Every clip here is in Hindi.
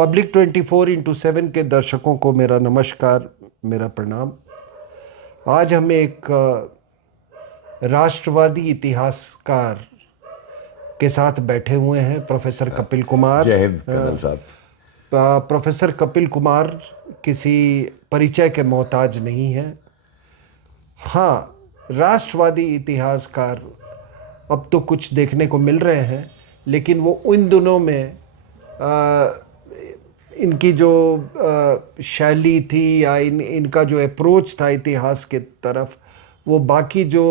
पब्लिक 24x7 के दर्शकों को मेरा नमस्कार, मेरा प्रणाम। आज हम एक राष्ट्रवादी इतिहासकार के साथ बैठे हुए हैं, प्रोफेसर कपिल कुमार। जय हिंद कर्नल साहब। प्रोफेसर कपिल कुमार किसी परिचय के मोहताज नहीं है। हाँ, राष्ट्रवादी इतिहासकार अब तो कुछ देखने को मिल रहे हैं, लेकिन वो उन दिनों में इनकी जो शैली थी या इनका जो अप्रोच था इतिहास के तरफ, वो बाकी जो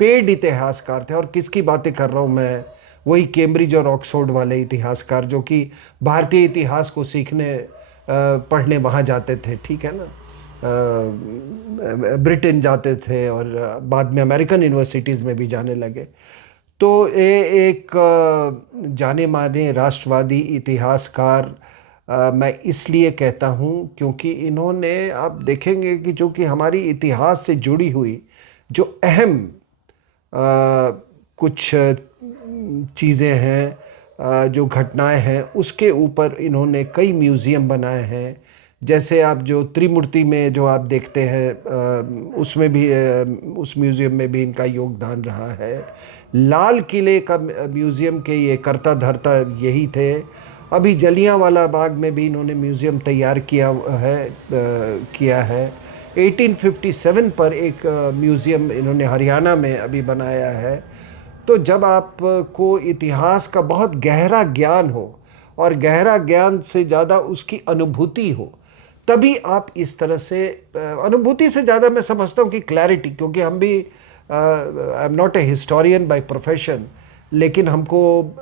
पेड इतिहासकार थे, और किसकी बातें कर रहा हूँ मैं, वही कैम्ब्रिज और ऑक्सफोर्ड वाले इतिहासकार जो कि भारतीय इतिहास को सीखने पढ़ने वहाँ जाते थे, ठीक है ना। ब्रिटेन जाते थे और बाद में अमेरिकन यूनिवर्सिटीज़ में भी जाने लगे। तो ये एक जाने माने राष्ट्रवादी इतिहासकार मैं इसलिए कहता हूँ क्योंकि इन्होंने, आप देखेंगे कि जो कि हमारी इतिहास से जुड़ी हुई जो अहम कुछ चीज़ें हैं, जो घटनाएं हैं, उसके ऊपर इन्होंने कई म्यूज़ियम बनाए हैं। जैसे आप जो त्रिमूर्ति में जो आप देखते हैं, उसमें भी उस म्यूज़ियम में भी इनका योगदान रहा है। लाल किले का म्यूज़ियम के ये कर्ता धर्ता यही थे। अभी जलियांवाला बाग में भी इन्होंने म्यूज़ियम तैयार किया है। 1857 पर एक म्यूज़ियम इन्होंने हरियाणा में अभी बनाया है। तो जब आपको इतिहास का बहुत गहरा ज्ञान हो, और गहरा ज्ञान से ज़्यादा उसकी अनुभूति हो, तभी आप इस तरह से अनुभूति से ज़्यादा मैं समझता हूँ कि क्लैरिटी, क्योंकि हम भी, I am not a historian by profession, लेकिन हमको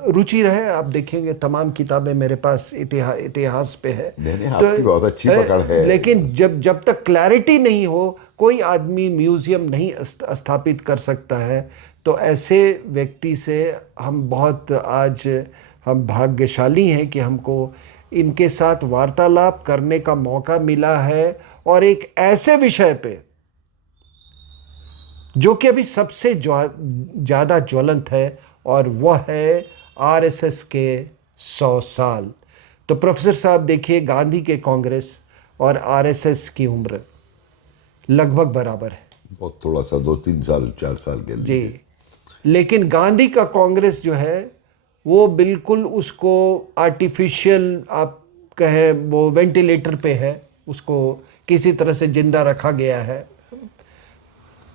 रुचि रहे। आप देखेंगे तमाम किताबें मेरे पास इतिहास पे है। नहीं, आपकी बहुत अच्छी पकड़ है। लेकिन जब जब तक क्लैरिटी नहीं हो, कोई आदमी म्यूज़ियम नहीं स्थापित कर सकता है। तो ऐसे व्यक्ति से हम बहुत आज हम भाग्यशाली हैं कि हमको इनके साथ वार्तालाप करने का मौका मिला है, और एक ऐसे विषय पे जो कि अभी सबसे ज़्यादा ज्वलंत है, और वह है आरएसएस के 100 साल। तो प्रोफेसर साहब देखिए, गांधी के कांग्रेस और आरएसएस की उम्र लगभग बराबर है बहुत थोड़ा सा 2-3 साल 4 साल के जी। लिए। लेकिन गांधी का कांग्रेस जो है, वो बिल्कुल उसको आर्टिफिशियल, आप कहें वो वेंटिलेटर पे है, उसको किसी तरह से जिंदा रखा गया है।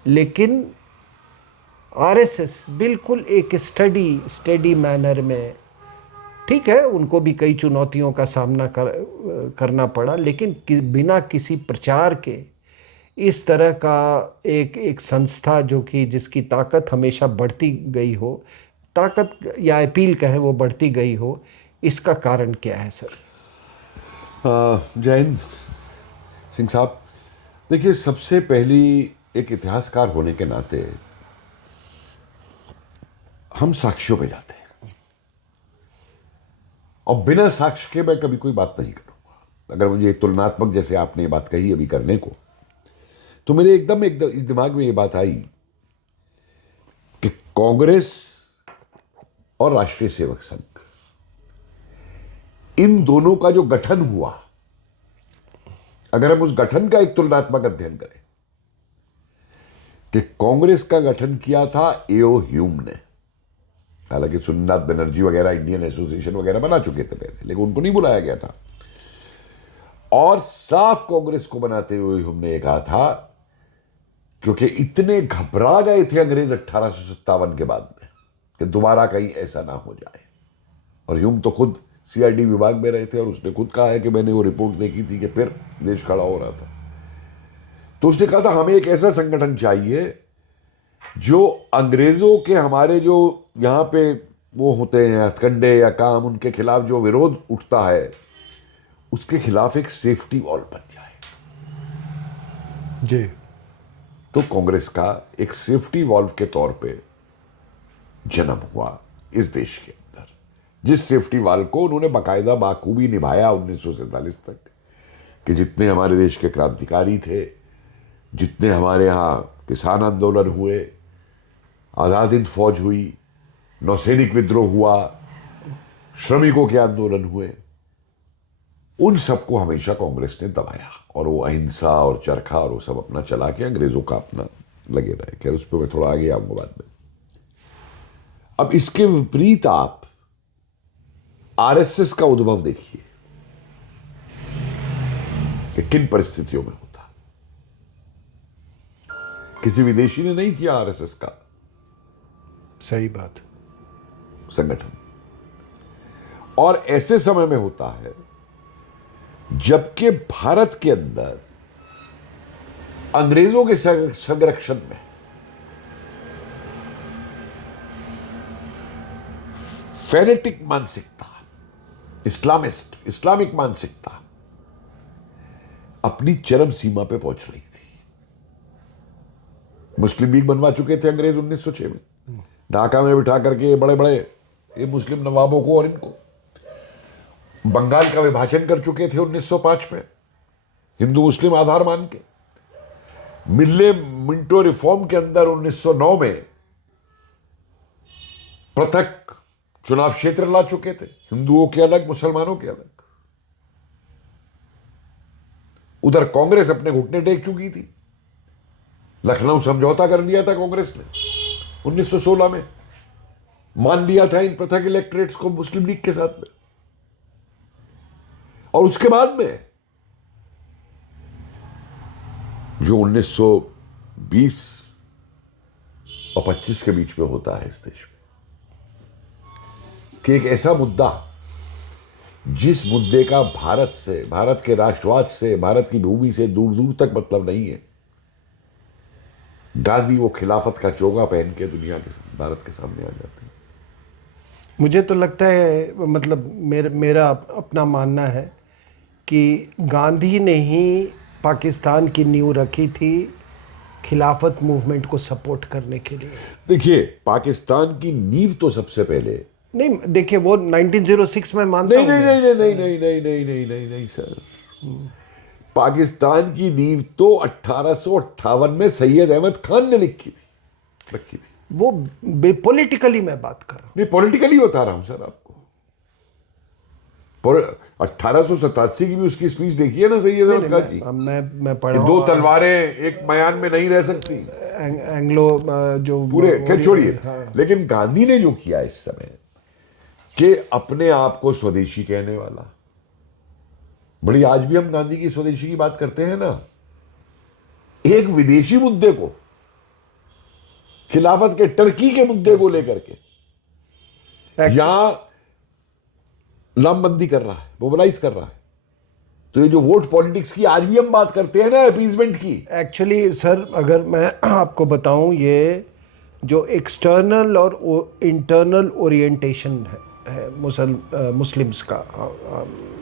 लेकिन आरएसएस बिल्कुल एक स्टडी मैनर में, ठीक है, उनको भी कई चुनौतियों का सामना करना पड़ा, लेकिन बिना किसी प्रचार के इस तरह का एक एक संस्था जो कि जिसकी ताकत हमेशा बढ़ती गई हो, ताकत या अपील कहें वो बढ़ती गई हो, इसका कारण क्या है सर? जय हिंद सिंह साहब। देखिए, सबसे पहली एक इतिहासकार होने के नाते हम साक्ष्यों पे जाते हैं, और बिना साक्ष्य के मैं कभी कोई बात नहीं करूंगा। अगर मुझे तुलनात्मक, जैसे आपने ये बात कही अभी करने को, तो मेरे एकदम दिमाग में ये बात आई कि कांग्रेस और राष्ट्रीय सेवक संघ, इन दोनों का जो गठन हुआ, अगर हम उस गठन का एक तुलनात्मक अध्ययन करें, कि कांग्रेस का गठन किया था एओ ह्यूम ने। हालांकि सुन्नाथ बनर्जी वगैरह इंडियन एसोसिएशन वगैरह बना चुके थे पहले, लेकिन उनको नहीं बुलाया गया था। और साफ कांग्रेस को बनाते हुए ह्यूम ने कहा था, क्योंकि इतने घबरा गए थे अंग्रेज 1857 के बाद में कि दोबारा कहीं ऐसा ना हो जाए। और ह्यूम तो खुद सीआईडी विभाग में रहे थे, और उसने खुद कहा है कि मैंने वो रिपोर्ट देखी थी कि फिर देश खड़ा हो रहा था। तो उसने कहा था, हमें एक ऐसा संगठन चाहिए जो अंग्रेजों के, हमारे जो यहाँ पे वो होते हैं हथकंडे या काम, उनके खिलाफ जो विरोध उठता है, उसके खिलाफ एक सेफ्टी वॉल बन जाए। जी। तो कांग्रेस का एक सेफ्टी वॉल्व के तौर पे जन्म हुआ इस देश के अंदर, जिस सेफ्टी वॉल्व को उन्होंने बाकायदा बाखूबी निभाया 1947 तक। कि जितने हमारे देश के क्रांतिकारी थे, जितने हमारे यहाँ किसान आंदोलन हुए, आज़ाद हिंद फौज हुई, नौसैनिक विद्रोह हुआ, श्रमिकों के आंदोलन हुए, उन सबको हमेशा कांग्रेस ने दबाया और वो अहिंसा और चरखा और वो सब अपना चला के अंग्रेजों का अपना लगे रहे। खैर उस पर मैं थोड़ा आगे आऊंगा बाद में। अब इसके विपरीत आप आरएसएस का उद्भव देखिए कि किन परिस्थितियों में होता। किसी विदेशी ने नहीं किया आरएसएस का सही बात। संगठन, और ऐसे समय में होता है जबकि भारत के अंदर अंग्रेजों के संरक्षण में फेनेटिक मानसिकता, इस्लामिक मानसिकता अपनी चरम सीमा पे पहुंच रही थी। मुस्लिम लीग बनवा चुके थे अंग्रेज 1906 में, ढाका में बिठा करके बड़े बड़े ये मुस्लिम नवाबों को और इनको। बंगाल का विभाजन कर चुके थे 1905 में हिंदू मुस्लिम आधार मान के। मिल्ले मिंटो रिफॉर्म के अंदर 1909 में पृथक चुनाव क्षेत्र ला चुके थे, हिंदुओं के अलग मुसलमानों के अलग। उधर कांग्रेस अपने घुटने टेक चुकी थी। लखनऊ समझौता कर लिया था कांग्रेस ने 1916 में, मान लिया था इन पृथक इलेक्टोरेट्स को मुस्लिम लीग के साथ में। और उसके बाद में जो 1920 और 25 के बीच में होता है इस देश में कि एक ऐसा मुद्दा जिस मुद्दे का भारत से, भारत के राष्ट्रवाद से, भारत की भूमि से दूर दूर तक मतलब नहीं है, गांधी वो खिलाफत का चोगा पहन के दुनिया के भारत के सामने आ जाते हैं। मुझे तो लगता है, मतलब मेरा अपना मानना है कि गांधी ने ही पाकिस्तान की नींव रखी थी खिलाफत मूवमेंट को सपोर्ट करने के लिए। देखिए पाकिस्तान की नींव तो सबसे पहले नहीं, देखिए वो 1906 में मानता नहीं हूं नहीं मैं। नहीं नहीं नहीं नहीं नहीं नहीं नहीं नहीं सर, पाकिस्तान की नींव तो 1858 में सैयद अहमद खान ने रखी थी। वो पॉलिटिकली मैं बात कर रहा हूं। नहीं पॉलिटिकली बता रहा हूं सर आपको। 1887 की भी उसकी स्पीच देखिए ना सैयद अहमद खान की, मैं पढ़ कि रहा दो हूं। तलवारें एक मयान में नहीं रह सकती। एंग्लो जो पूरे खैर छोड़िए, हाँ। लेकिन गांधी ने जो किया इस समय कि अपने आप को स्वदेशी कहने वाला, बड़ी आज भी हम गांधी की स्वदेशी की बात करते हैं ना, एक विदेशी मुद्दे को, खिलाफत के टर्की के मुद्दे को लेकर के यहां लामबंदी कर रहा है, मोबिलाइज कर रहा है। तो ये जो वोट पॉलिटिक्स की आज भी हम बात करते हैं ना, अपीजमेंट की, एक्चुअली सर अगर मैं आपको बताऊं, ये जो एक्सटर्नल और इंटरनल ओरिएंटेशन है मुस्लिम्स का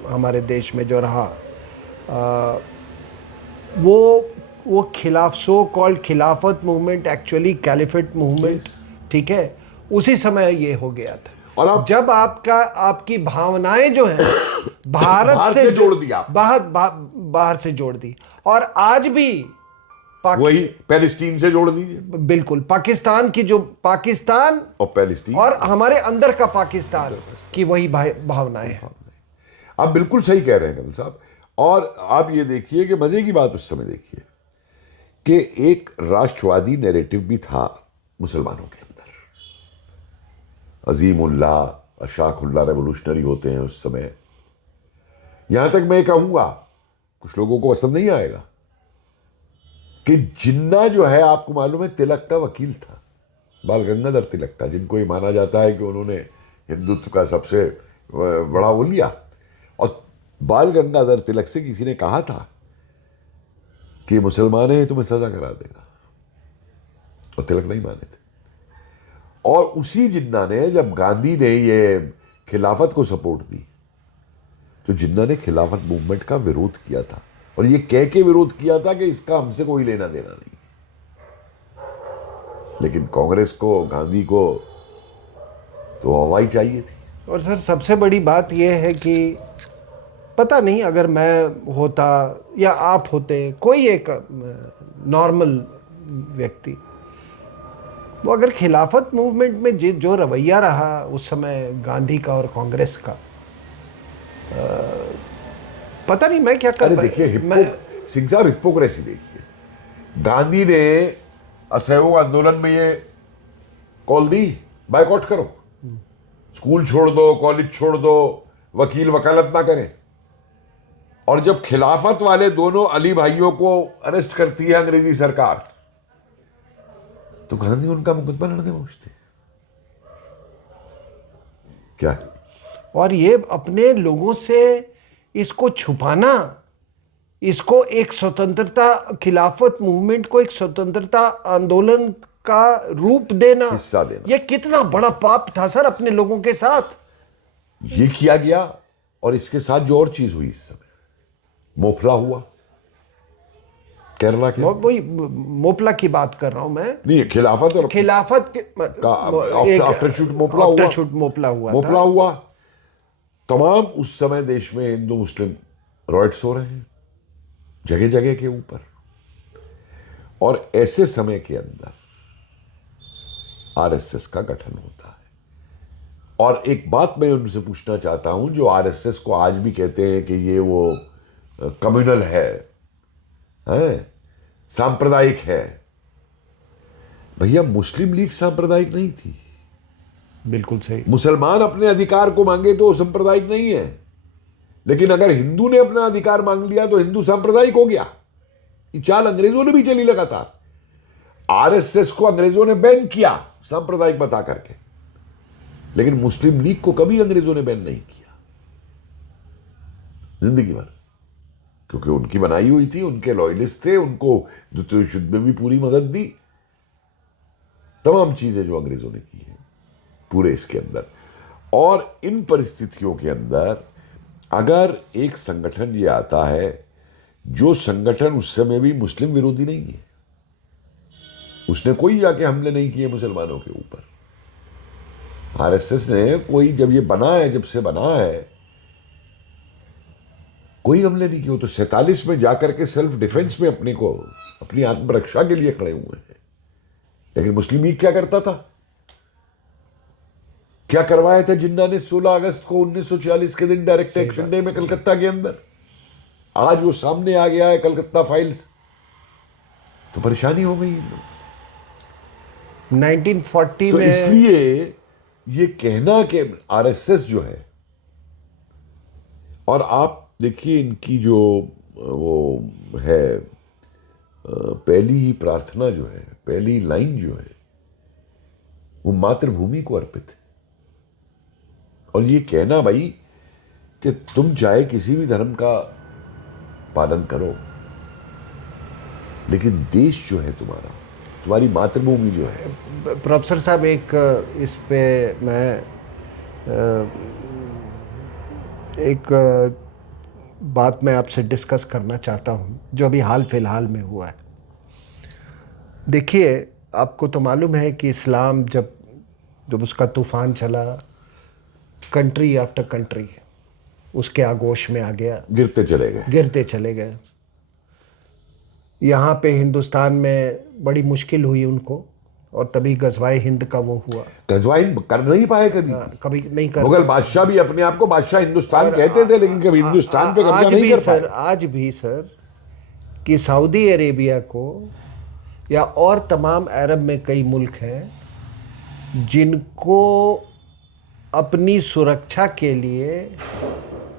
हमारे देश में जो रहा, वो खिलाफ सो कॉल्ड खिलाफत मूवमेंट एक्चुअली कैलिफेट मूवमेंट, ठीक है, उसी समय ये हो गया था। और जब आपकी भावनाएं जो हैं भारत से जोड़ दिया, बाहर से जोड़ दी, और आज भी वही पैलेस्टीन से जोड़ दीजिए। बिल्कुल, पाकिस्तान की जो पाकिस्तान और पैलेस्टीन और हमारे अंदर का पाकिस्तान की वही भावनाएं हैं। आप बिल्कुल सही कह रहे हैं कमल साहब। और आप ये देखिए कि मजे की बात उस समय देखिए कि एक राष्ट्रवादी नैरेटिव भी था मुसलमानों के अंदर। अजीम उल्लाह, अशाक उल्लाह रेवोल्यूशनरी होते हैं उस समय। यहां तक मैं कहूंगा, कुछ लोगों को पसंद नहीं आएगा, कि जिन्ना जो है, आपको मालूम है तिलक का वकील था, बाल गंगाधर तिलक का, जिनको ये माना जाता है कि उन्होंने हिंदुत्व का सबसे बड़ा वो लिया। और बाल गंगाधर तिलक से किसी ने कहा था कि मुसलमान है तुम्हें सजा करा देगा, और तिलक नहीं माने थे। और उसी जिन्ना ने, जब गांधी ने ये खिलाफत को सपोर्ट दी, तो जिन्ना ने खिलाफत मूवमेंट का विरोध किया था, और ये कह के विरोध किया था कि इसका हमसे कोई लेना देना नहीं। लेकिन कांग्रेस को, गांधी को तो हवाई चाहिए थी। और सर सबसे बड़ी बात यह है कि पता नहीं, अगर मैं होता या आप होते, कोई एक नॉर्मल व्यक्ति, वो अगर खिलाफत मूवमेंट में जो रवैया रहा उस समय गांधी का और कांग्रेस का, पता नहीं मैं क्या कर अरे देखिए, सिंह साहब, हिपोक्रेसी देखिए। गांधी ने असहयोग आंदोलन में ये कॉल दी, बायकॉट करो, स्कूल छोड़ दो, कॉलेज छोड़ दो, वकील वकालत ना करें। और जब खिलाफत वाले दोनों अली भाइयों को अरेस्ट करती है अंग्रेजी सरकार, तो गांधी उनका मुकदमा लड़ने पहुंचते। क्या है? और ये अपने लोगों से इसको छुपाना, इसको एक स्वतंत्रता, खिलाफत मूवमेंट को एक स्वतंत्रता आंदोलन का रूप देना, हिस्सा देना, ये कितना बड़ा पाप था सर अपने लोगों के साथ। ये किया गया। और इसके साथ जो और चीज हुई इस समय, मोफला हुआ केरला के। वही मोपला की बात कर रहा हूं मैं। नहीं, खिलाफत और खिलाफत के आफ्टर शूट मोपला हुआ। आफ्टर शूट मोपला हुआ मोपला हुआ। तमाम उस समय देश में हिंदू मुस्लिम रॉयट्स हो रहे हैं जगह जगह के ऊपर। और ऐसे समय के अंदर आरएसएस का गठन होता है। और एक बात मैं उनसे पूछना चाहता हूं, जो आरएसएस को आज भी कहते हैं कि ये वो कम्युनल है, सांप्रदायिक है। भैया, मुस्लिम लीग सांप्रदायिक नहीं थी। बिल्कुल सही। मुसलमान अपने अधिकार को मांगे तो सांप्रदायिक नहीं है, लेकिन अगर हिंदू ने अपना अधिकार मांग लिया तो हिंदू सांप्रदायिक हो गया। ये चाल अंग्रेजों ने भी चली लगातार। आरएसएस को अंग्रेजों ने बैन किया सांप्रदायिक बता करके, लेकिन मुस्लिम लीग को कभी अंग्रेजों ने बैन नहीं किया जिंदगी भर, क्योंकि उनकी बनाई हुई थी, उनके लॉयलिस्ट थे, उनको द्वितीय विश्व युद्ध में भी पूरी मदद दी। तमाम चीजें जो अंग्रेजों ने की है पूरे इसके अंदर। और इन परिस्थितियों के अंदर अगर एक संगठन ये आता है, जो संगठन उस समय भी मुस्लिम विरोधी नहीं है, उसने कोई जाके हमले नहीं किए मुसलमानों के ऊपर। आरएसएस ने कोई, जब ये बना है, जब से बना है, कोई हमले नहीं किए। तो 47 में जाकर के सेल्फ डिफेंस में अपने को, अपनी आत्मरक्षा के लिए खड़े हुए हैं। लेकिन मुस्लिम लीग क्या करता था? क्या करवाया था जिन्ना ने 16 अगस्त को 1946 के दिन डायरेक्ट एक्शन डे में कलकत्ता के अंदर? आज वो सामने आ गया है, कलकत्ता फाइल्स। तो परेशानी हो गई 1940 तो में। इसलिए ये कहना कि आरएसएस जो है, और आप देखिए इनकी जो वो है, पहली ही प्रार्थना जो है, पहली लाइन जो है, वो मातृभूमि को अर्पित है। और ये कहना भाई कि तुम चाहे किसी भी धर्म का पालन करो, लेकिन देश जो है तुम्हारा, तुम्हारी मातृभूमि जो है। प्रोफेसर साहब, एक इस पे मैं एक बात मैं आपसे डिस्कस करना चाहता हूँ, जो अभी हाल फिलहाल में हुआ है। देखिए, आपको तो मालूम है कि इस्लाम जब जब उसका तूफान चला, कंट्री आफ्टर कंट्री उसके आगोश में आ गया, गिरते चले गए। यहाँ पे हिंदुस्तान में बड़ी मुश्किल हुई उनको, और तभी गजवाए हिंद का वो हुआ। गजवाए कर नहीं पाए कभी। कभी नहीं कर। मुगल बादशाह भी अपने आप को बादशाह हिंदुस्तान कहते थे, लेकिन कभी हिंदुस्तान पे कब्जा नहीं कर पाए। आज भी सर, कि सऊदी अरेबिया को या और तमाम अरब में कई मुल्क हैं जिनको अपनी सुरक्षा के लिए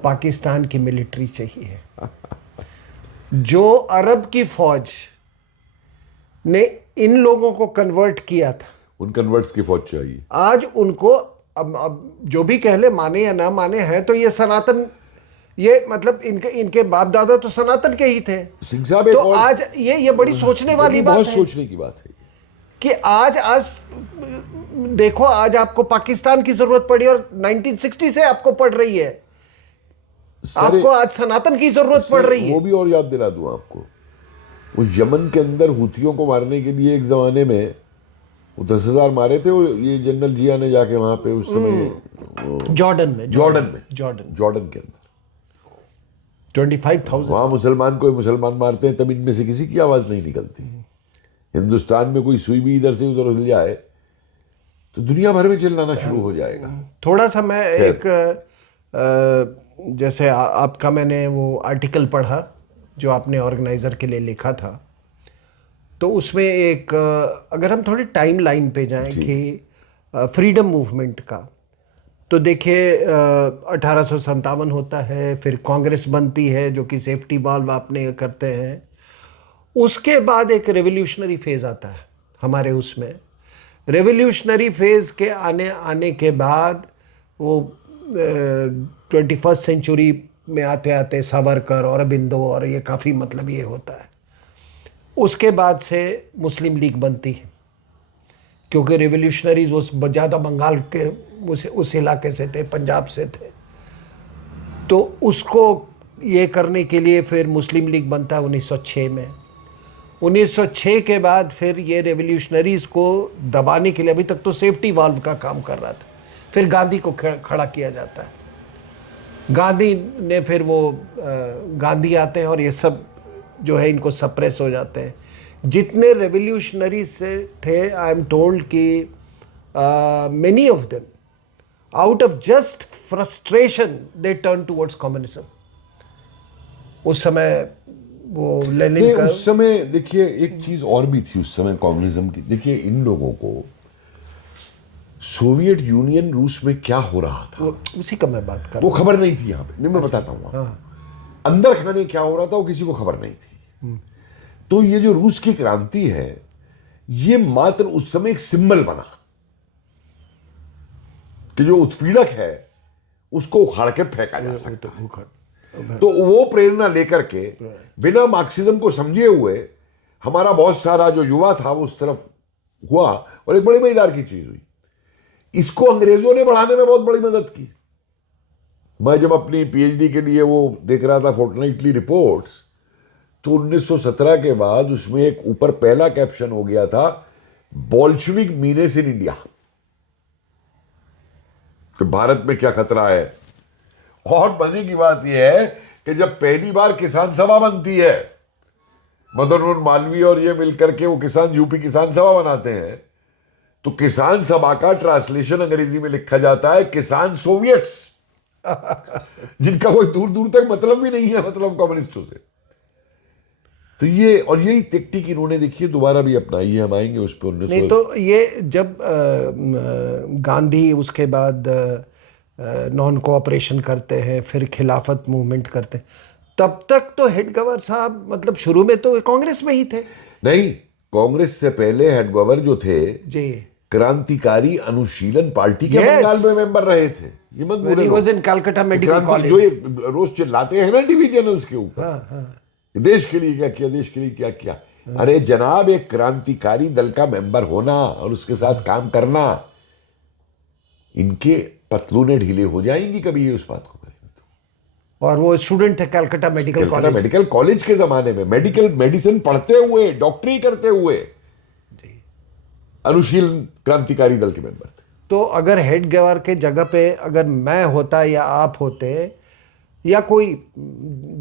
पाकिस्तान की मिलिट्री चाहिए। जो अरब की फौज ने इन लोगों को कन्वर्ट किया था, उन कन्वर्ट्स की फौज चाहिए। आज उनको अब जो भी कह ले, माने या ना माने, है तो ये सनातन, ये मतलब इनके बाप दादा तो सनातन के ही थे। सिंह साहब, तो आज ये बड़ी सोचने वाली बात है, बहुत सोचने की बात है कि आज देखो, आज आपको पाकिस्तान की जरूरत पड़ी और 1960 से आपको पड़ रही है। आपको आज सनातन की जरूरत पड़ रही है। वो भी और याद दिला दूं आपको, उस यमन के अंदर हुतियों को मारने के लिए एक जमाने में वो 10,000 मारे थे। ये जनरल जिया ने जाके वहां पे उस समय जॉर्डन के अंदर 25,000 वहां मुसलमान को मुसलमान मारते हैं, तब इनमें से किसी की आवाज नहीं निकलती। हिंदुस्तान में कोई सुई भी इधर से उधर हिल जाए तो दुनिया भर में चिल्लाना शुरू हो जाएगा। थोड़ा सा मैं एक जैसे आपका मैंने वो आर्टिकल पढ़ा जो आपने ऑर्गेनाइज़र के लिए लिखा था, तो उसमें एक अगर हम थोड़ी टाइम लाइन पे जाएं जी। कि फ्रीडम मूवमेंट का, तो देखिए 1857 होता है, फिर कांग्रेस बनती है जो कि सेफ्टी वाल्व आपने करते हैं। उसके बाद एक रेवोल्यूशनरी फेज़ आता है हमारे उसमें। रेवोल्यूशनरी फेज़ के आने आने के बाद वो 21st सेंचुरी में आते आते सावरकर और अरबिंदो और ये काफ़ी मतलब ये होता है। उसके बाद से मुस्लिम लीग बनती है, क्योंकि रेवोल्यूशनरीज उस ज़्यादा बंगाल के उस इलाके से थे, पंजाब से थे, तो उसको ये करने के लिए फिर मुस्लिम लीग बनता है 1906 में। 1906 के बाद फिर ये रेवोल्यूशनरीज को दबाने के लिए, अभी तक तो सेफ्टी वाल्व का काम कर रहा था, फिर गांधी को खड़ा किया जाता है। गांधी ने फिर वो गांधी आते हैं और ये सब जो है इनको सप्रेस हो जाते हैं। जितने रेवोल्यूशनरी से थे, आई एम टोल्ड कि many of them out of just frustration they turn towards communism. उस समय वो लेनिन नहीं, का उस समय देखिए एक चीज और भी थी उस समय कम्युनिज्म की। देखिए इन लोगों को सोवियत यूनियन रूस में क्या हो रहा था उसी का मैं बात कर वो रहा खबर नहीं थी यहाँ पे। नहीं, मैं बताता हूँ हूँ। आपको। अंदर खाने क्या हो रहा था वो किसी को खबर नहीं थी। तो ये जो रूस की क्रांति है ये मात्र उस समय एक सिंबल बना कि जो उत्पीड़क है उसको उखाड़ के फेंका जा सकता है। तो वो प्रेरणा लेकर के बिना मार्क्सिज्म को समझे हुए हमारा बहुत सारा जो युवा था वो उस तरफ हुआ और एक बड़ी मजेदार की चीज हुई। इसको अंग्रेजों ने बढ़ाने में बहुत बड़ी मदद की। मैं जब अपनी पीएचडी के लिए वो देख रहा था फोर्टनाइटली रिपोर्ट्स, तो 1917 के बाद उसमें एक ऊपर पहला कैप्शन हो गया था, बोल्शेविक मीनेस इन इंडिया, कि भारत में क्या खतरा है। और मजे की बात यह है कि जब पहली बार किसान सभा बनती है, मदन मालवीय और ये मिलकर के वो किसान यूपी किसान सभा बनाते हैं, तो किसान सभा का ट्रांसलेशन अंग्रेजी में लिखा जाता है किसान सोवियट्स, जिनका कोई दूर दूर तक मतलब भी नहीं है मतलब कम्युनिस्टों से। तो ये और यही टेक्निक इन्होंने देखिए दोबारा भी अपनाई है। हम आएंगे उस पर। नहीं तो ये जब गांधी उसके बाद नॉन कोऑपरेशन करते हैं, फिर खिलाफत मूवमेंट करते हैं, तब तक तो हेडगेवार साहब मतलब शुरू में तो कांग्रेस में ही थे। नहीं, कांग्रेस से पहले हेडगेवार जो थे जी, क्रांतिकारी अनुशीलन पार्टी के Yes. बंगाल में मेंबर रहे थे। ये मत When he was in Calcutta Medical जो College। ये रोज चिल्लाते हैं ना टीवी चैनल्स के ऊपर, हाँ हाँ। देश के लिए क्या किया, देश के लिए क्या किया। अरे जनाब, एक क्रांतिकारी दल का मेंबर होना और उसके साथ काम करना, इनके पतलूने ढीले हो जाएंगी कभी ये उस बात को करेंगे तो। और वो स्टूडेंट थे Calcutta medical Calcutta college. Medical college के जमाने में मेडिसिन पढ़ते हुए, डॉक्टरी करते हुए अनुशीलन क्रांतिकारी दल के मेंबर थे। तो अगर हेडगेवार के जगह पे अगर मैं होता या आप होते या कोई,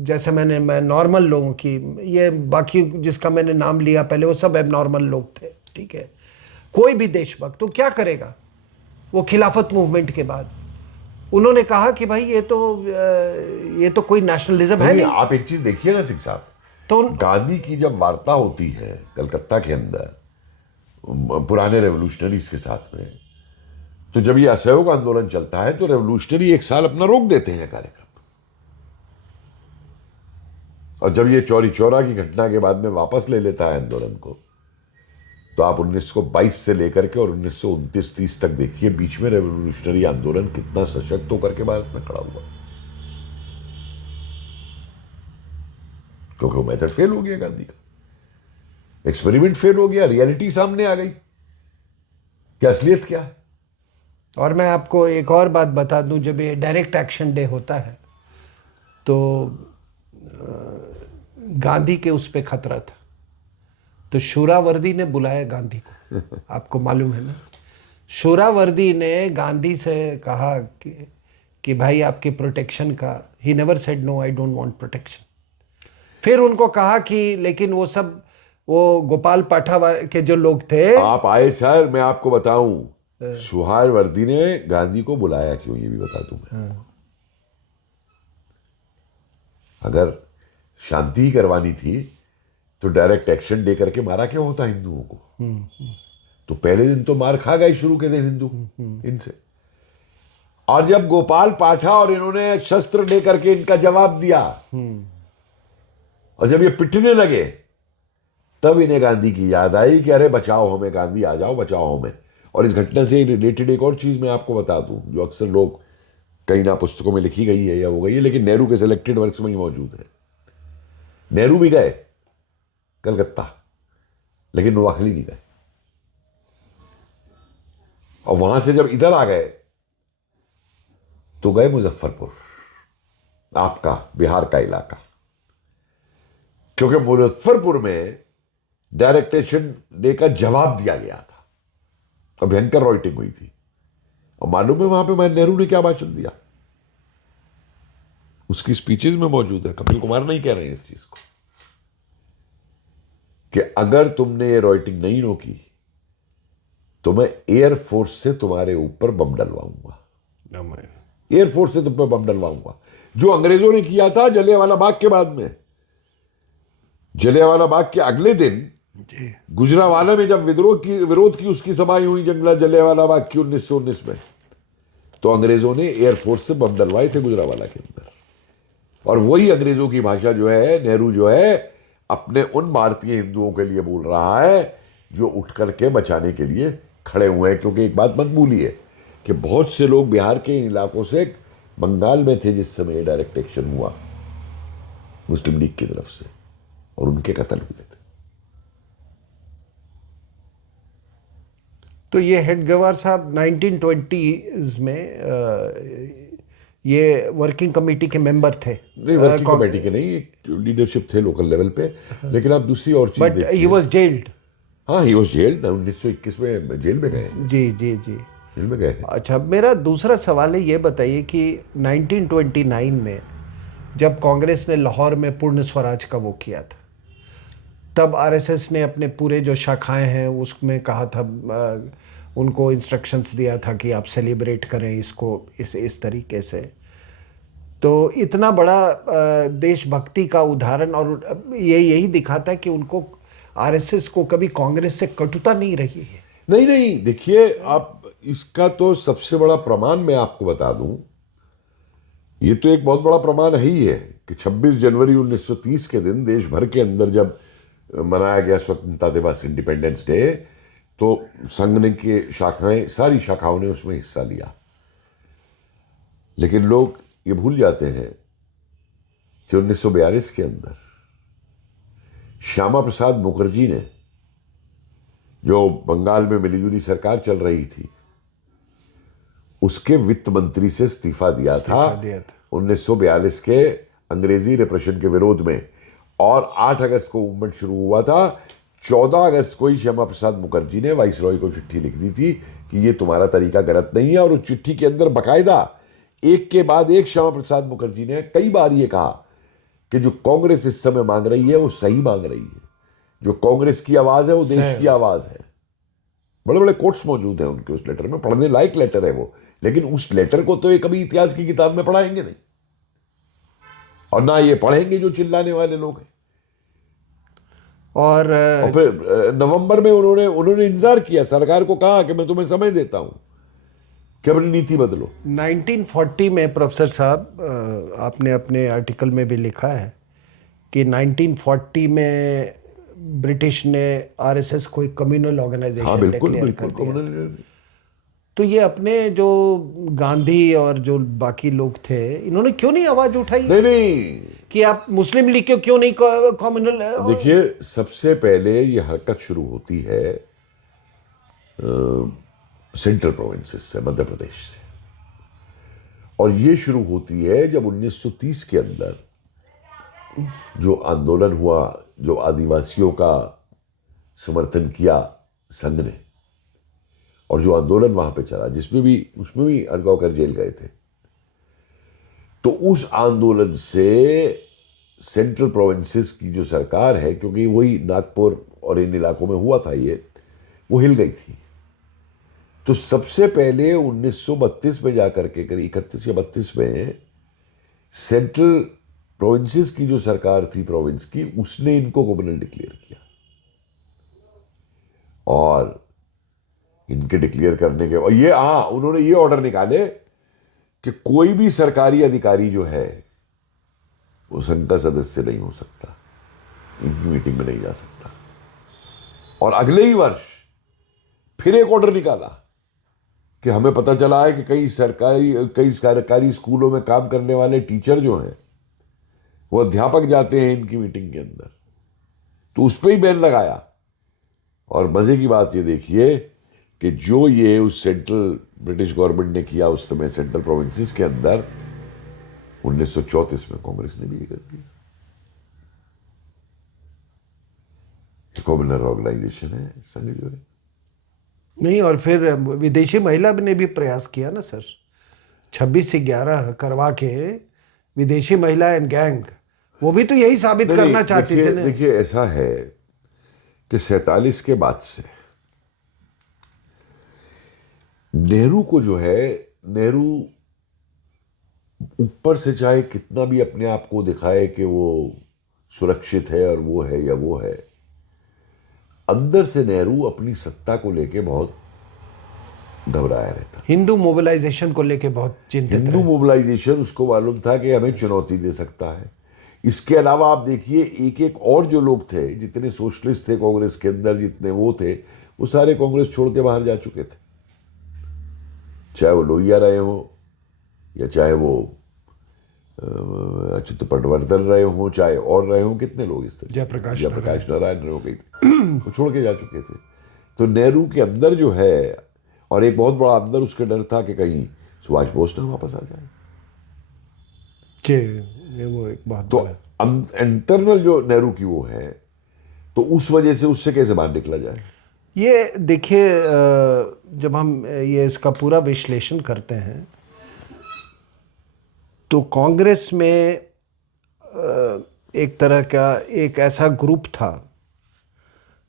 जैसे मैं नॉर्मल लोगों की, ये बाकी जिसका मैंने नाम लिया पहले वो सब एबनॉर्मल लोग थे, ठीक है, कोई भी देशभक्त तो क्या करेगा। वो खिलाफत मूवमेंट के बाद उन्होंने कहा कि भाई ये तो कोई नेशनलिज्म है नहीं, नहीं। आप एक चीज देखिए ना सिंह साहब, तो गांधी की जब वार्ता होती है कलकत्ता के अंदर पुराने रेवोल्यूशनरीज के साथ में, तो जब ये असहयोग आंदोलन चलता है तो रेवोल्यूशनरी एक साल अपना रोक देते हैं कार्यक्रम। और जब ये चौरी चौरा की घटना के बाद में वापस ले लेता है आंदोलन को, तो आप 1922 से लेकर के और 1929-30 तक देखिए, बीच में रेवोल्यूशनरी आंदोलन कितना सशक्त होकर के भारत में खड़ा हुआ, क्योंकि वो मेथड फेल हो गया गांधी का, एक्सपेरिमेंट फेल हो गया, रियलिटी सामने आ गई कि असलियत क्या है। और मैं आपको एक और बात बता दूं, जब ये डायरेक्ट एक्शन डे होता है तो गांधी के उस पे खतरा था, तो शूरावर्दी ने बुलाया गांधी को। आपको मालूम है ना, शूरावर्दी ने गांधी से कहा कि भाई आपके प्रोटेक्शन का, he never said no, I don't want protection. फिर उनको कहा कि लेकिन वो सब वो गोपाल पाठा के जो लोग थे। आप आए सर, मैं आपको बताऊं सुहारवर्दी ने गांधी को बुलाया क्यों, ये भी बता दूं मैं। अगर शांति ही करवानी थी तो डायरेक्ट एक्शन दे करके मारा क्यों होता हिंदुओं को? तो पहले दिन तो मार खा गए शुरू के दिन हिंदू इनसे। और जब गोपाल पाठा और इन्होंने शस्त्र दे करके इनका जवाब दिया और जब ये पिटने लगे, तब इन्हें गांधी की याद आई कि अरे बचाओ हमें गांधी, आ जाओ बचाओ हमें। और इस घटना से रिलेटेड एक और चीज मैं आपको बता दूं, जो अक्सर लोग कई ना पुस्तकों में लिखी गई है या हो गई है, लेकिन नेहरू के सिलेक्टेड वर्क्स में ही मौजूद है। नेहरू भी गए कलकत्ता, लेकिन नोआखली नहीं गए। और वहां से जब इधर आ गए तो गए मुजफ्फरपुर, आपका बिहार का इलाका, क्योंकि मुजफ्फरपुर में डायरेक्ट एक्शन देकर जवाब दिया गया था और भयंकर राइटिंग हुई थी। और मालूम है वहां पे नेहरू ने क्या भाषण दिया? उसकी स्पीचेस में मौजूद है, कपिल कुमार नहीं कह रहे हैं इस चीज को, कि अगर तुमने ये राइटिंग नहीं रोकी तो मैं एयरफोर्स से तुम्हारे ऊपर बम डलवाऊंगा, एयरफोर्स से तुम पर बम डलवाऊंगा। जो अंग्रेजों ने किया था जलियांवाला बाग के बाद में। जलियांवाला बाग के अगले दिन गुजरांवाला में जब विरोध की उसकी सभाएं हुई जलियांवाला बाग की 1919 में, तो अंग्रेजों ने एयरफोर्स से बम डलवाए थे गुजरांवाला के अंदर। और वही अंग्रेजों की भाषा जो है नेहरू जो है अपने उन भारतीय हिंदुओं के लिए बोल रहा है जो उठ करके बचाने के लिए खड़े हुए हैं। क्योंकि एक बात मत भूलिए कि बहुत से लोग बिहार के इन इलाकों से बंगाल में थे जिस समय डायरेक्ट एक्शन हुआ मुस्लिम लीग की तरफ से, और उनके कत्ल हुए थे। तो ये हेडगेवार साहब 1920s में ये वर्किंग कमेटी के मेंबर थे। नहीं, वर्किंग कमेटी के नहीं, लीडरशिप थे लोकल लेवल पे। लेकिन आप दूसरी और चीज बट ही वाज जेल्ड। हाँ, ही वाज जेल्ड। 1921 में जेल में गए। जी जी जी, जेल में गए। अच्छा, मेरा दूसरा सवाल है, ये बताइए कि 1929 में जब कांग्रेस ने लाहौर में पूर्ण स्वराज का वो किया था, तब आरएसएस ने अपने पूरे जो शाखाएं हैं उसमें कहा था, उनको इंस्ट्रक्शंस दिया था कि आप सेलिब्रेट करें इसको इस तरीके से। तो इतना बड़ा देशभक्ति का उदाहरण, और ये यही दिखाता है कि उनको आरएसएस को कभी कांग्रेस से कटुता नहीं रही है। नहीं नहीं, देखिए आप, इसका तो सबसे बड़ा प्रमाण मैं आपको बता दूं, ये तो एक बहुत बड़ा प्रमाण है ही है कि 26 जनवरी 1930 के दिन देश भर के अंदर जब मनाया गया स्वतंत्रता दिवस, इंडिपेंडेंस डे, तो संघ ने के शाखाएं, सारी शाखाओं ने उसमें हिस्सा लिया। लेकिन लोग ये भूल जाते हैं कि 1942 के अंदर श्यामा प्रसाद मुखर्जी ने, जो बंगाल में मिलीजुली सरकार चल रही थी, उसके वित्त मंत्री से इस्तीफा दिया था 1942 के अंग्रेजी रिप्रेशन के विरोध में। और 8 अगस्त को मूवमेंट शुरू हुआ था। 14 अगस्त को ही श्यामा प्रसाद मुखर्जी ने वाइसरॉय को चिट्ठी लिख दी थी कि ये तुम्हारा तरीका गलत नहीं है। और उस चिट्ठी के अंदर बाकायदा एक के बाद एक श्यामा प्रसाद मुखर्जी ने कई बार ये कहा कि जो कांग्रेस इस समय मांग रही है वो सही मांग रही है, जो कांग्रेस की आवाज है वो देश की आवाज है। बड़े बड़े कोट्स मौजूद हैं उनके उस लेटर में, पढ़ने लायक लेटर है वो। लेकिन उस लेटर को तो ये कभी इतिहास की किताब में पढ़ाएंगे नहीं, और ना ये पढ़ेंगे जो चिल्लाने वाले लोग हैं। और फिर नवंबर में उन्होंने इंतजार किया, सरकार को कहा कि मैं तुम्हें समय देता हूं कि अपनी नीति बदलो। 1940 में प्रोफेसर साहब, आपने अपने आर्टिकल में भी लिखा है कि 1940 में ब्रिटिश ने आरएसएस को एक कम्युनल ऑर्गेनाइजेशन डिक्लेयर कर दिया। तो ये अपने जो गांधी और जो बाकी लोग थे, इन्होंने क्यों नहीं आवाज उठाई? नहीं कि आप मुस्लिम लीग क्यों नहीं कम्युनल? देखिए, सबसे पहले ये हरकत शुरू होती है सेंट्रल प्रोविंसेस से, मध्य प्रदेश से। और ये शुरू होती है जब 1930 के अंदर जो आंदोलन हुआ, जो आदिवासियों का समर्थन किया संघ ने, और जो आंदोलन वहां पे चला, उसमें भी अरगांवकर जेल गए थे। तो उस आंदोलन से सेंट्रल प्रोविंसेस की जो सरकार है, क्योंकि वही नागपुर और इन इलाकों में हुआ था ये, वो हिल गई थी। तो सबसे पहले 1932 में जाकर के, करीब 31 या 32 में, सेंट्रल प्रोविंसेस की जो सरकार थी प्रोविंस की, उसने इनको कम्युनल डिक्लेयर किया। और इनके डिक्लेयर करने के, और ये उन्होंने ये ऑर्डर निकाले कि कोई भी सरकारी अधिकारी जो है वो संघ का सदस्य नहीं हो सकता, इनकी मीटिंग में नहीं जा सकता। और अगले ही वर्ष फिर एक ऑर्डर निकाला कि हमें पता चला है कि कई सरकारी स्कूलों में काम करने वाले टीचर जो हैं वो अध्यापक जाते हैं इनकी मीटिंग के अंदर, तो उस पर ही बैन लगाया। और मजे की बात ये देखिए कि जो ये उस सेंट्रल ब्रिटिश गवर्नमेंट ने किया उस समय सेंट्रल प्रोविंसेस के अंदर, 1934 में कांग्रेस ने भी ये कर दिया। कम्युनल ऑर्गेनाइजेशन है संघ जो है। नहीं, और फिर विदेशी महिला ने भी प्रयास किया ना सर, 26 से 11 करवा के विदेशी महिला एंड गैंग, वो भी तो यही साबित करना चाहती थी ना। देखिए ऐसा है कि 47 के बाद से नेहरू को जो है, नेहरू ऊपर से चाहे कितना भी अपने आप को दिखाए कि वो सुरक्षित है और वो है या वो है, अंदर से नेहरू अपनी सत्ता को लेके बहुत घबराया रहता। हिंदू मोबिलाइजेशन को लेके बहुत चिंतित हिंदू रहे। मोबिलाइजेशन उसको मालूम था कि हमें चुनौती दे सकता है। इसके अलावा आप देखिए एक एक और जो लोग थे, जितने सोशलिस्ट थे कांग्रेस के अंदर, जितने वो थे, वो सारे कांग्रेस छोड़ के बाहर जा चुके थे। चाहे वो लोहिया रहे हो, या चाहे वो अच्युत पटवर्धन रहे हो, चाहे और रहे हो, कितने लोग इस तरह, जयप्रकाश नारायण रहे हो, कई वो छोड़ के जा चुके थे। तो नेहरू के अंदर जो है, और एक बहुत बड़ा अंदर उसके डर था कि कहीं सुभाष बोस ना वापस आ जाए। ये वो एक बहुत तो इंटरनल जो नेहरू की वो है, तो उस वजह से उससे कैसे बाहर निकला जाए। ये देखिए, जब हम ये इसका पूरा विश्लेषण करते हैं तो कांग्रेस में एक तरह का एक ऐसा ग्रुप था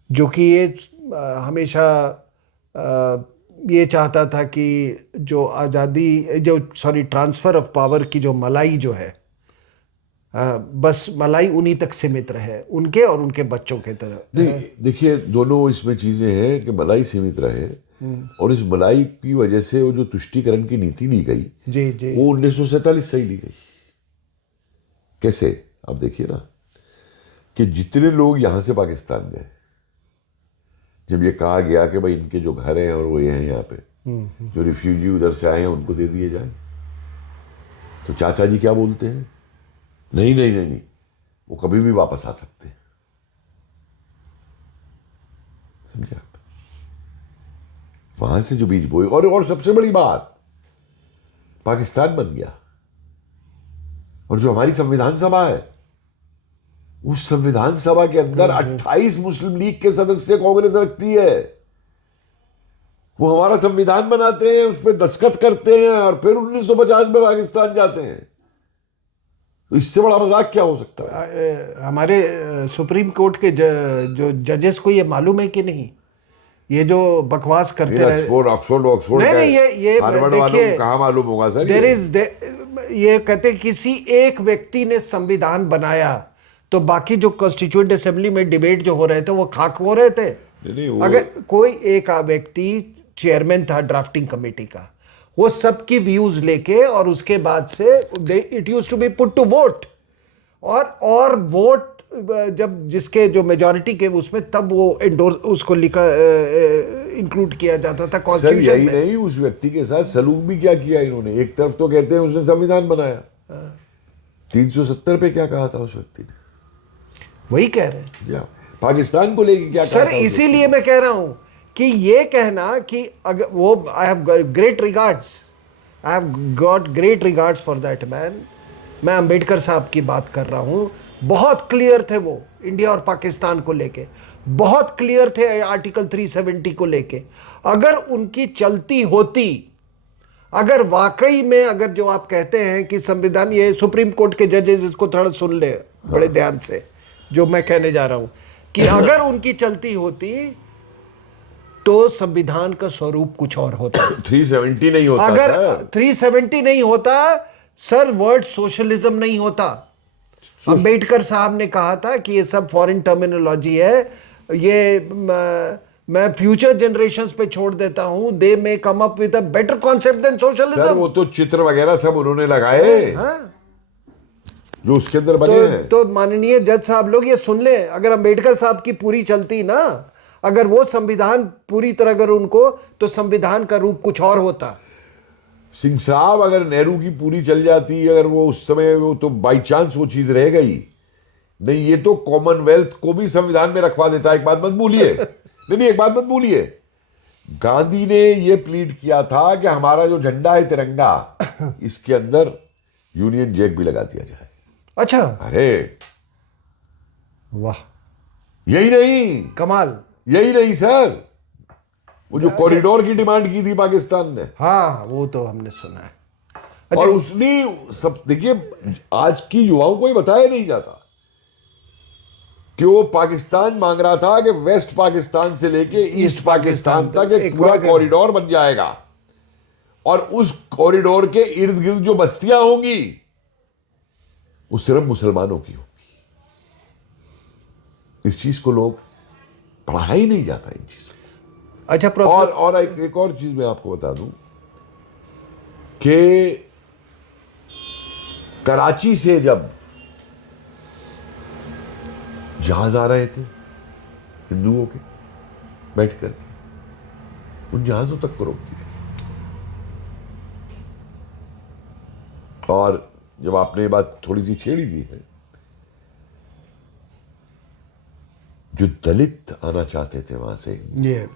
जो कि ये हमेशा ये चाहता था कि ट्रांसफ़र ऑफ पावर की जो मलाई जो है, बस मलाई उन्हीं तक सीमित रहे, उनके और उनके बच्चों के तरह। नहीं, देखिए दोनों इसमें चीज़ें हैं कि मलाई सीमित रहे, और इस मलाई की वजह से वो जो तुष्टीकरण की नीति ली गई, जी जी, वो 1947 से ही ली गई। कैसे, आप देखिए ना कि जितने लोग यहाँ से पाकिस्तान गए, जब ये कहा गया कि भाई इनके जो घर हैं और वो ये हैं यहाँ पे, जो रिफ्यूजी उधर से आए हैं उनको दे दिए जाए, तो चाचा जी क्या बोलते हैं, नहीं नहीं नहीं नहीं, वो कभी भी वापस आ सकते हैं। समझे आप, वहां से जो बीज बोए, और सबसे बड़ी बात, पाकिस्तान बन गया, और जो हमारी संविधान सभा है, उस संविधान सभा के अंदर 28 मुस्लिम लीग के सदस्य कांग्रेस रखती है। वो हमारा संविधान बनाते हैं, उस पर दस्तखत करते हैं, और फिर 1950 में पाकिस्तान जाते हैं। तो इससे बड़ा मजाक क्या हो सकता है। हमारे सुप्रीम कोर्ट के जो जजेस को ये मालूम है कि नहीं, ये जो बकवास करते रहे। ऑक्सफोर्ड नहीं, ये हार्वर्ड वालों को कहाँ मालूम होगा सर। ये कहते किसी एक व्यक्ति ने संविधान बनाया, तो बाकी जो कॉन्स्टिट्यूएंट असेंबली में डिबेट जो हो रहे थे वो खाक हो रहे थे। अगर कोई एक व्यक्ति चेयरमैन था ड्राफ्टिंग कमेटी का, वो सबकी व्यूज लेके, और उसके बाद से it used to be put to vote, और वोट जब जिसके जो मेजॉरिटी के उसमें, तब वो उसको लिखा इंक्लूड किया जाता था कॉन्स्टिट्यूशन में। यही नहीं, उस व्यक्ति के साथ सलूक भी क्या किया इन्होंने। एक तरफ तो कहते हैं उसने संविधान बनाया, 370 पे क्या कहा था उस व्यक्ति ने, वही कह रहे हैं। पाकिस्तान को लेके क्या सर, इसीलिए मैं कह रहा हूं कि ये कहना कि अगर वो, I have got great regards for that man. मैं अंबेडकर साहब की बात कर रहा हूं, बहुत क्लियर थे वो इंडिया और पाकिस्तान को लेके, बहुत क्लियर थे आर्टिकल 370 को लेके। अगर उनकी चलती होती, अगर वाकई में, अगर जो आप कहते हैं कि संविधान, ये सुप्रीम कोर्ट के जजेस इसको थोड़ा सुन ले बड़े ध्यान से, जो मैं कहने जा रहा हूं कि अगर उनकी चलती होती तो संविधान का स्वरूप कुछ और होता। 370 नहीं होता। अगर 370 नहीं होता सर, वर्ड सोशलिज्म नहीं होता। अंबेडकर साहब ने कहा था कि ये सब फॉरेन टर्मिनोलॉजी है, ये मैं फ्यूचर जनरेशंस पे छोड़ देता हूं, they may come up with a better concept than sir socialism. वो तो चित्र वगैरह सब उन्होंने लगाए हाँ, जो उसके अंदर बने तो हैं। तो माननीय जज साहब लोग ये सुन ले, अगर अंबेडकर साहब की पूरी चलती ना, अगर वो संविधान पूरी तरह अगर उनको, तो संविधान का रूप कुछ और होता। सिंह साहब, अगर नेहरू की पूरी चल जाती, अगर वो उस समय, वो तो बाई चांस वो चीज रह गई नहीं, ये तो कॉमनवेल्थ को भी संविधान में रखवा देता है। एक बात मत भूलिए, नहीं एक बात मत भूलिए, गांधी ने ये प्लीड किया था कि हमारा जो झंडा है तिरंगा, इसके अंदर यूनियन जैक भी लगा दिया जाए। अच्छा, अरे वाह, यही नहीं, कमाल। यही नहीं सर, वो जो कॉरिडोर की डिमांड की थी पाकिस्तान ने, हाँ, वो तो हमने सुना है। और उसने सब, देखिए आज की युवाओं को ही बताया नहीं जाता कि वो पाकिस्तान मांग रहा था कि वेस्ट पाकिस्तान से लेके ईस्ट पाकिस्तान तक एक पूरा कॉरिडोर बन जाएगा, और उस कॉरिडोर के इर्द गिर्द जो बस्तियां होंगी वो सिर्फ मुसलमानों की होगी। इस चीज को लोग पढ़ाया ही नहीं जाता इन चीजों। अच्छा प्रोफेसर, और एक और चीज मैं आपको बता दूं कि कराची से जब जहाज आ रहे थे हिंदुओं के बैठ करके, उन जहाजों तक को रोक दिया। और जब आपने ये बात थोड़ी सी छेड़ी दी है, जो दलित आना चाहते थे वहां से, ये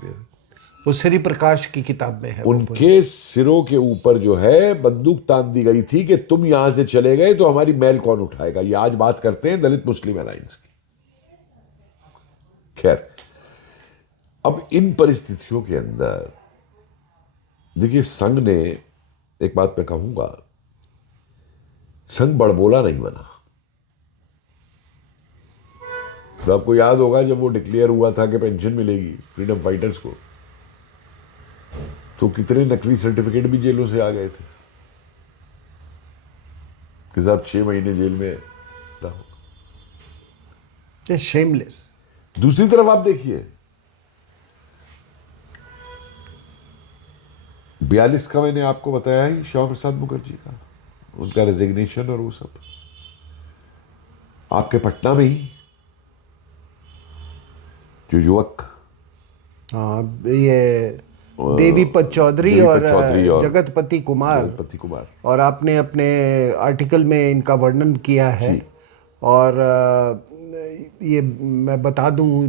वो श्री प्रकाश की किताब में है, उनके सिरों के ऊपर जो है बंदूक तान दी गई थी कि तुम यहां से चले गए तो हमारी मैल कौन उठाएगा। ये आज बात करते हैं दलित मुस्लिम अलायंस की। खैर, अब इन परिस्थितियों के अंदर देखिए, संघ ने, एक बात मैं कहूंगा, संघ बड़बोला नहीं बना। तो आपको याद होगा जब वो डिक्लेयर हुआ था कि पेंशन मिलेगी फ्रीडम फाइटर्स को, तो कितने नकली सर्टिफिकेट भी जेलों से आ गए थे कि साहब 6 महीने जेल में रहो। शेमलेस। दूसरी तरफ आप देखिए, 42 का मैंने आपको बताया ही, श्यामा प्रसाद मुखर्जी का, उनका रेजिग्नेशन और वो सब, आपके पटना में ही जो युवक, हाँ, ये देवीपत चौधरी और जगतपति कुमार, और आपने अपने आर्टिकल में इनका वर्णन किया है। और ये मैं बता दूं,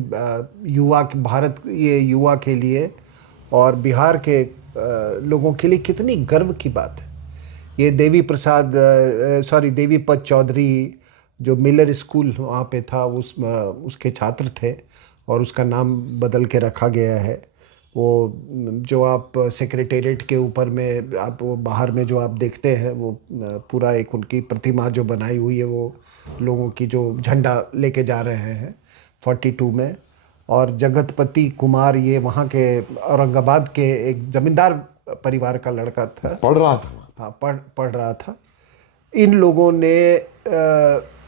भारत, ये युवा के लिए और बिहार के लोगों के लिए कितनी गर्व की बात है। ये देवीपत चौधरी जो मिलर स्कूल वहाँ पे था, उसके छात्र थे, और उसका नाम बदल के रखा गया है। वो जो आप सेक्रेटेरिएट के ऊपर में, आप वो बाहर में जो आप देखते हैं, वो पूरा एक उनकी प्रतिमा जो बनाई हुई है, वो लोगों की जो झंडा लेके जा रहे हैं 42 में। और जगतपति कुमार, ये वहाँ के औरंगाबाद के एक जमींदार परिवार का लड़का था, पढ़ रहा था। हाँ, पढ़ रहा था। इन लोगों ने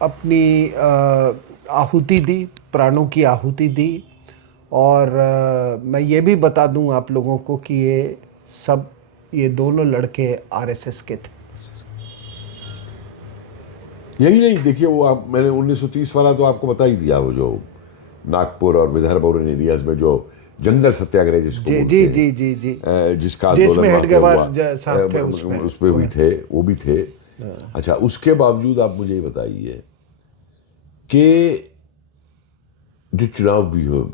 अपनी आहुति दी, प्राणों की आहुति दी। और मैं ये भी बता दूं आप लोगों को कि ये दोनों लड़के आरएसएस के थे। यही नहीं, देखिए वो मैंने 1930 वाला तो आपको बता ही दिया, वो जो नागपुर और विदर्भ और इन एरियाज में जो जंगल सत्याग्रह जिसको जी जी जी जी, जिसका आंदोलन साहब थे, उसमें भी थे, वो भी थे। अच्छा, उसके बावजूद आप मुझे ये बताइए कि जो चुनाव भी हो,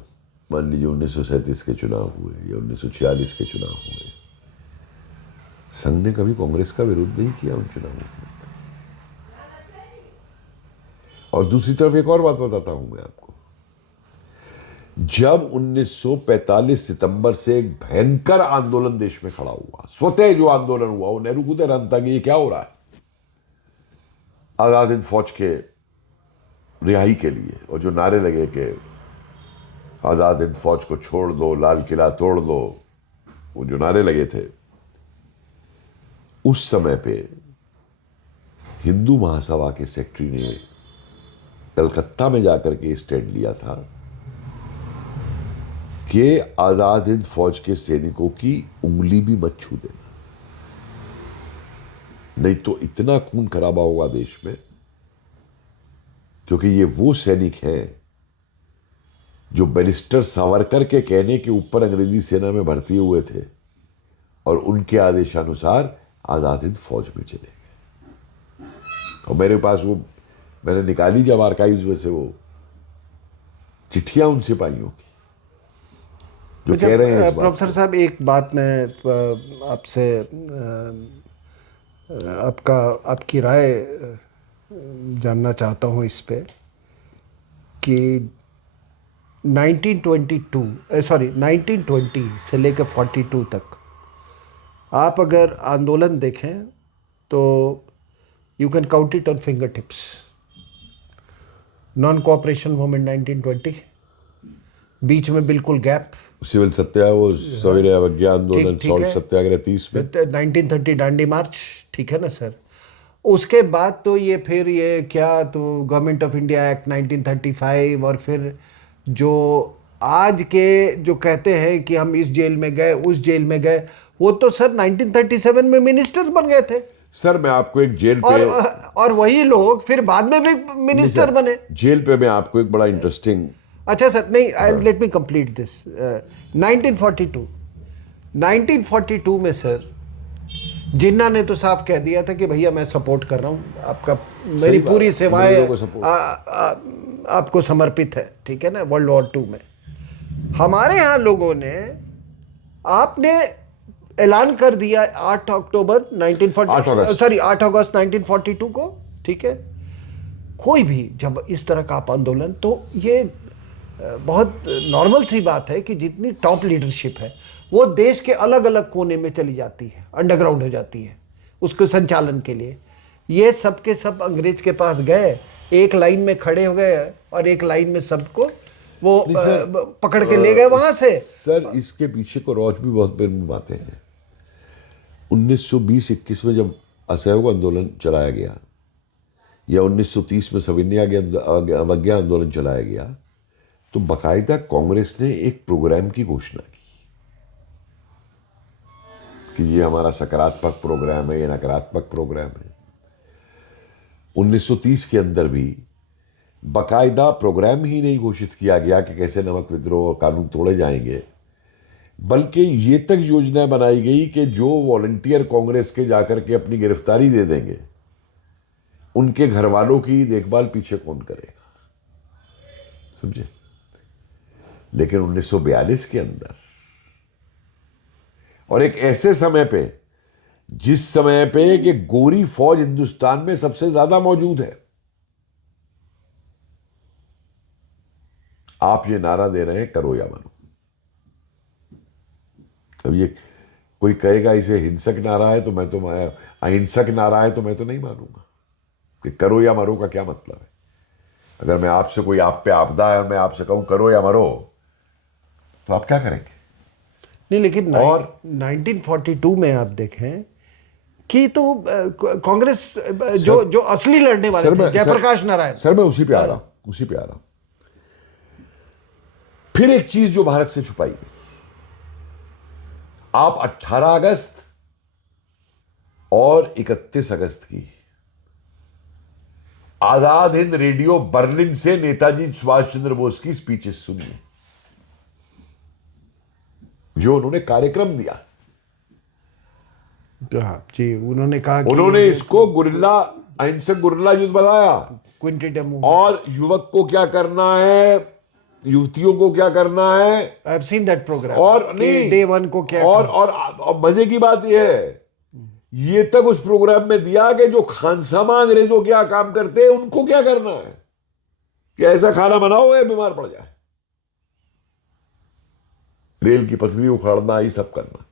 मान लीजिए 1937 के चुनाव हुए या 1946 के चुनाव हुए, संघ ने कभी कांग्रेस का विरोध नहीं किया उन चुनावों में। और दूसरी तरफ एक और बात बताता हूं मैं आपको, जब 1945 सितंबर से एक भयंकर आंदोलन देश में खड़ा हुआ, स्वतः जो आंदोलन हुआ, वो नेहरू खुद हैरान था कि ये क्या हो रहा है। आजाद हिंद फौज के रिहाई के लिए, और जो नारे लगे कि आजाद हिंद फौज को छोड़ दो, लाल किला तोड़ दो, वो जो नारे लगे थे, उस समय पे हिंदू महासभा के सेक्रेटरी ने कलकत्ता में जाकर के स्टैंड लिया था कि आजाद हिंद फौज के सैनिकों की उंगली भी मत छू देना, नहीं तो इतना खून खराबा होगा देश में। क्योंकि ये वो सैनिक हैं जो बैरिस्टर सावरकर के कहने के ऊपर अंग्रेजी सेना में भर्ती हुए थे और उनके आदेशानुसार आजाद हिंद फौज में चले गए। और मेरे पास वो, मैंने निकाली जब आर्काइव्स में से वो चिट्ठियां उन सिपाहियों की जो कह रहे हैं इस बात प्रोफेसर को। साहब, एक बात मैं आपसे आपकी राय जानना चाहता हूँ इस पे कि 1920 से लेकर 42 तक आप अगर आंदोलन देखें तो you can count it on finger tips. Non cooperation movement 1920, बीच में बिल्कुल गैप, सिविल सत्याग्रह, वो सविनय अवज्ञा आंदोलन, ठीक सॉल्ट है। सत्याग्रह 30 में, 1930 दांडी मार्च, ठीक है ना सर। उसके बाद तो ये फिर ये क्या, तो गवर्नमेंट ऑफ इंडिया एक्ट 1935, और फिर जो आज के जो कहते हैं कि हम इस जेल में गए उस जेल में गए, वो तो सर 1937 में मिनिस्टर बन गए थे। सर मैं आपको एक जेल पे, और वही लोग फिर बाद में भी मिनिस्टर बने। जेल पे मैं आपको एक बड़ा इंटरेस्टिंग, अच्छा सर, नहीं, लेट मी कंप्लीट दिस। 1942 में सर जिन्ना ने तो साफ कह दिया था कि भैया मैं सपोर्ट कर रहा हूँ आपका, मेरी पूरी सेवाएं आपको समर्पित है, ठीक है ना। वर्ल्ड वॉर 2 में हमारे यहाँ लोगों ने, आपने ऐलान कर दिया 8 अक्टूबर 8 अगस्त 1942 को, ठीक है। कोई भी जब इस तरह का आप आंदोलन, तो ये बहुत नॉर्मल सी बात है कि जितनी टॉप लीडरशिप है वो देश के अलग अलग कोने में चली जाती है, अंडरग्राउंड हो जाती है उसके संचालन के लिए। ये सब के सब अंग्रेज के पास गए, एक लाइन में खड़े हो गए और एक लाइन में सबको वो पकड़ के ले गए वहां से। सर इसके पीछे को रौच भी बहुत बातें हैं। 1920-21 में जब असहयोग आंदोलन चलाया गया, या 1930 में सविनय अवज्ञा आंदोलन चलाया गया, तो बाकायदा कांग्रेस ने एक प्रोग्राम की घोषणा की कि ये हमारा सकारात्मक प्रोग्राम है, ये नकारात्मक प्रोग्राम है। 1930 के अंदर भी बाकायदा प्रोग्राम ही नहीं घोषित किया गया कि कैसे नमक विद्रोह और कानून तोड़े जाएंगे, बल्कि ये तक योजना बनाई गई कि जो वॉलंटियर कांग्रेस के जाकर के अपनी गिरफ्तारी दे देंगे, उनके घर वालों की देखभाल पीछे कौन करेगा, समझे। लेकिन 1942 के अंदर, और एक ऐसे समय पे, जिस समय पे कि गोरी फौज हिंदुस्तान में सबसे ज्यादा मौजूद है, आप ये नारा दे रहे हैं करो या मरो। अब ये कोई कहेगा इसे हिंसक नारा है, तो मैं तो, अहिंसक नारा है तो मैं तो नहीं मानूंगा कि करो या मरो का क्या मतलब है। अगर मैं आपसे, कोई आप पे आपदा है और मैं आपसे कहूं करो या मरो, तो आप क्या करेंगे? नहीं, लेकिन और 1942 में आप देखें कि तो कांग्रेस जो असली लड़ने वाले थे, जयप्रकाश नारायण। सर मैं उसी पे आ रहा हूं। फिर एक चीज जो भारत से छुपाई गई, आप 18 अगस्त और 31 अगस्त की आजाद हिंद रेडियो बर्लिन से नेताजी सुभाष चंद्र बोस की स्पीचेस सुनिए, जो उन्होंने कार्यक्रम दिया। हाँ जी, उन्होंने कहा कि उन्होंने इसको गुरिल्ला, अहिंसक गुरिल्ला युद्ध बताया, क्विंटेडम, और युवक को क्या करना है, युवतियों को क्या करना है। I have seen that programme. और नहीं, डे 1 को क्या, और मजे की बात यह है, ये तक उस प्रोग्राम में दिया कि जो खानसामा अंग्रेजों क्या काम करते हैं उनको क्या करना है, कि ऐसा खाना बनाओ या बीमार पड़ जाए, रेल की पटरी उखाड़ना, ये सब करना।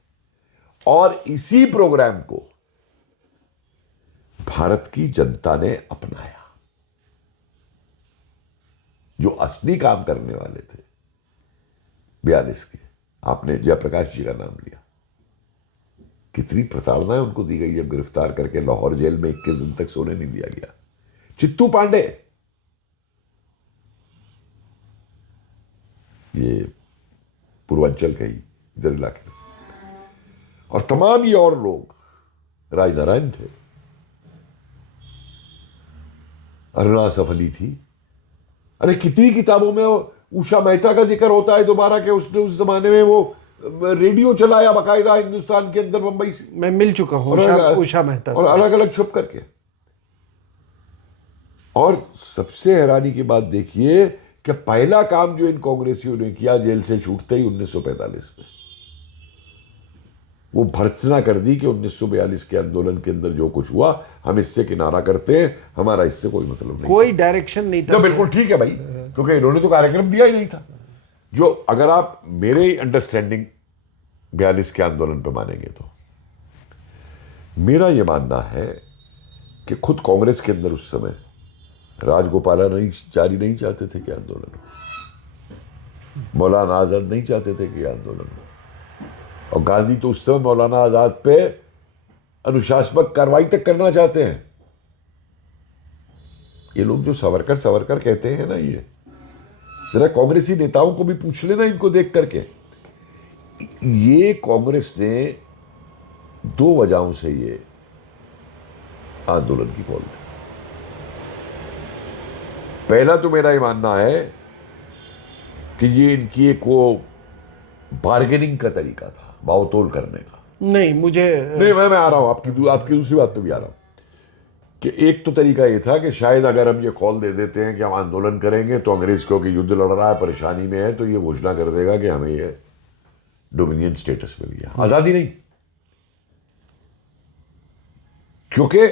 और इसी प्रोग्राम को भारत की जनता ने अपनाया। जो असली काम करने वाले थे 42 के, आपने जयप्रकाश जी का नाम लिया, कितनी प्रताड़नाएं उनको दी गई जब गिरफ्तार करके लाहौर जेल में 21 दिन तक सोने नहीं दिया गया। चित्तू पांडे ये पूर्वांचल के ही इधर इलाके में, और तमाम ये और लोग, राजनारायण थे, अरुणा सफली थी। अरे कितनी किताबों में उषा मेहता का जिक्र होता है दोबारा के उसने उस जमाने में वो रेडियो चलाया बाकायदा हिंदुस्तान के अंदर, मुंबई से। मैं मिल चुका हूँ उषा मेहता और से। अलग अलग छुप करके। और सबसे हैरानी की बात देखिए कि पहला काम जो इन कांग्रेसियों ने किया जेल से छूटते ही 1945 में, वो भर्त्सना कर दी कि 1942 के आंदोलन के अंदर जो कुछ हुआ हम इससे किनारा करते हैं, हमारा इससे कोई मतलब नहीं, कोई डायरेक्शन नहीं था। बिल्कुल ठीक है भाई, क्योंकि इन्होंने तो कार्यक्रम दिया ही नहीं था। जो अगर आप मेरे अंडरस्टैंडिंग 42 के आंदोलन पे मानेंगे तो मेरा यह मानना है कि खुद कांग्रेस के अंदर उस समय राजगोपालाचारी नहीं चाहते थे कि आंदोलन हो, मौलाना आजाद नहीं चाहते थे कि आंदोलन हो, और गांधी तो उस समय मौलाना आजाद पे अनुशासनात्मक कार्रवाई तक करना चाहते हैं। ये लोग जो सवरकर सवरकर कहते हैं ना, ये जरा कांग्रेसी नेताओं को भी पूछ लेना इनको देख करके। ये कांग्रेस ने दो वजहों से ये आंदोलन की कॉल दी। पहला तो मेरा ये मानना है कि ये इनकी एक वो बार्गेनिंग का तरीका था, भावतोल करने का। नहीं मुझे नहीं, मैं आ रहा हूं आपकी दूसरी बात पे भी आ रहा हूं कि एक तो तरीका ये था कि शायद अगर हम ये कॉल दे देते हैं कि हम आंदोलन करेंगे तो अंग्रेज क्योंकि युद्ध लड़ रहा है, परेशानी में है, तो ये घोषणा कर देगा कि हमें ये डोमिनियन स्टेटस मिल गया, आजादी नहीं। क्योंकि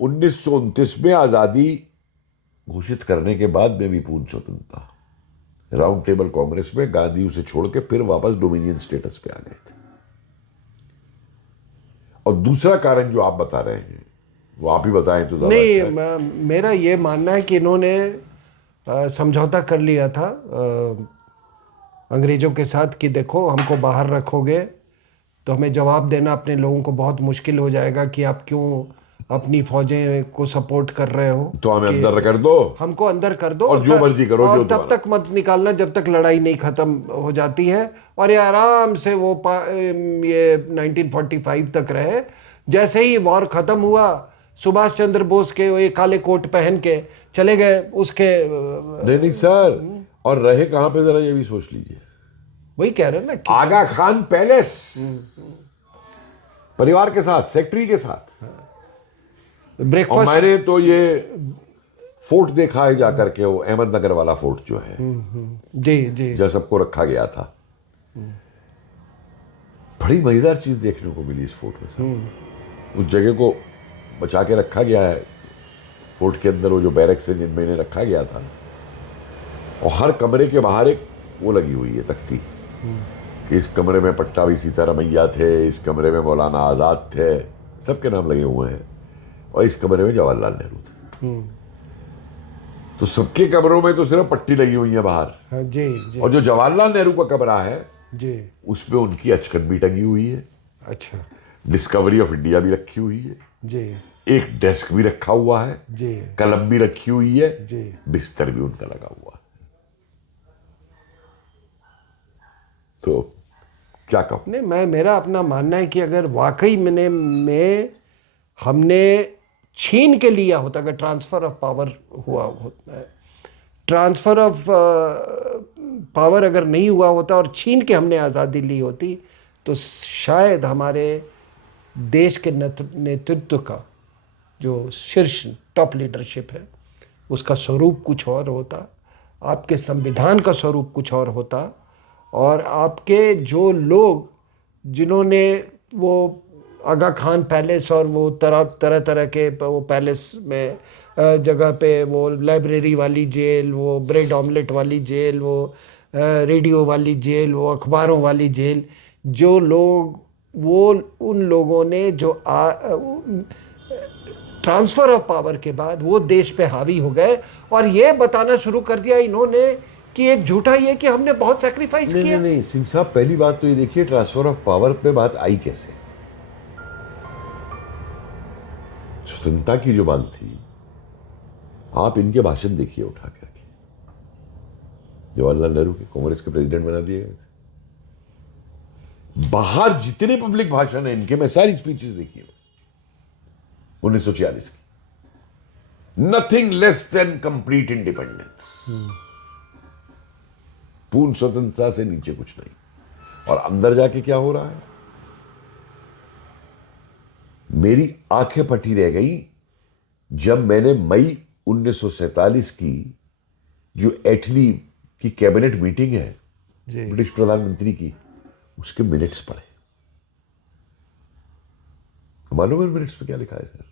1929 में आजादी घोषित करने के बाद में भी पूर्ण स्वतंत्रता, राउंड टेबल कांग्रेस में गांधी उसे छोड़ के फिर वापस डोमिनियन स्टेटस पे आ गए थे। और दूसरा कारण जो आप बता रहे हैं वो आप ही बताएं तो ज्यादा नहीं अच्छा है। मेरा ये मानना है कि इन्होंने समझौता कर लिया था अंग्रेज़ों के साथ कि देखो हमको बाहर रखोगे तो हमें जवाब देना अपने लोगों को बहुत मुश्किल हो जाएगा कि आप क्यों अपनी फौजें को सपोर्ट कर रहे हो, तो हमें कि अंदर कर दो, हमको अंदर कर दो और जो मर्जी करो, और जो तब तक मत निकालना जब तक लड़ाई नहीं खत्म हो जाती है। और ये आराम से वो ये 1945 तक रहे। जैसे ही वॉर खत्म हुआ, सुभाष चंद्र बोस के वो काले कोट पहन के चले गए उसके नहीं सर, और रहे कहां पे जरा ये भी सोच लीजिए। वही कह रहे हैं ना कि आगा खान पैलेस, परिवार के साथ, सेक्रेटरी के साथ। और ब्रेकफास्ट। मैंने तो ये फोर्ट देखा है जाकर के, वो अहमदनगर वाला फोर्ट जो है, जी जी जहाँ सबको रखा गया था। बड़ी मजेदार चीज देखने को मिली इस फोर्ट में सर। उस जगह को बचा के रखा गया है फोर्ट के अंदर, वो जो बैरक्स है जिनमें इन्हें रखा गया था, और हर कमरे के बाहर एक वो लगी हुई है तख्ती कि इस कमरे में पट्टाभी सीतारमैया थे, इस कमरे में मौलाना आजाद थे, सबके नाम लगे हुए हैं, और इस कमरे में जवाहरलाल नेहरू थे। तो सबके कमरों में तो सिर्फ पट्टी लगी हुई है बाहर। हाँ जी जी और जो जवाहरलाल नेहरू का कमरा है जी। उसमें उनकी अचकन भी टंगी हुई है, अच्छा डिस्कवरी ऑफ इंडिया भी रखी हुई है, जी एक डेस्क भी रखा हुआ है, जी कलम भी रखी हुई है, जी। बिस्तर भी उनका लगा हुआ है। तो क्या कहूं। नहीं मेरा अपना मानना है कि अगर वाकई में हमने छीन के लिया होता, अगर ट्रांसफ़र ऑफ पावर हुआ होता है, ट्रांसफ़र ऑफ पावर अगर नहीं हुआ होता और छीन के हमने आज़ादी ली होती, तो शायद हमारे देश के नेतृत्व का जो शीर्ष टॉप लीडरशिप है उसका स्वरूप कुछ और होता, आपके संविधान का स्वरूप कुछ और होता, और आपके जो लोग जिन्होंने वो आगा खान पैलेस और वो तरह के वो पैलेस में जगह पे वो लाइब्रेरी वाली जेल, वो ब्रेड ऑमलेट वाली जेल, वो रेडियो वाली जेल, वो अखबारों वाली जेल, जो लोग वो उन लोगों ने जो ट्रांसफ़र ऑफ पावर के बाद वो देश पे हावी हो गए और ये बताना शुरू कर दिया इन्होंने कि एक झूठा ये कि हमने बहुत सैक्रिफाइस किया। नहीं सिंह साहब, पहली बात तो ये देखिए ट्रांसफर ऑफ पावर पे बात आई कैसे। स्वतंत्रता की जो बात थी, आप इनके भाषण देखिए उठा करके, जवाहरलाल नेहरू के कांग्रेस के प्रेसिडेंट बना दिए गए थे। बाहर जितने पब्लिक भाषण है इनके, मैं सारी स्पीचेस देखी 1946 की, nothing less than complete independence, पूर्ण स्वतंत्रता से नीचे कुछ नहीं। और अंदर जाके क्या हो रहा है, मेरी आंखें फटी रह गई जब मैंने मई 1947 की जो एटली की कैबिनेट मीटिंग है जी। ब्रिटिश प्रधानमंत्री की, उसके मिनट्स पढ़े। मालूम है मिनट्स में क्या लिखा है सर?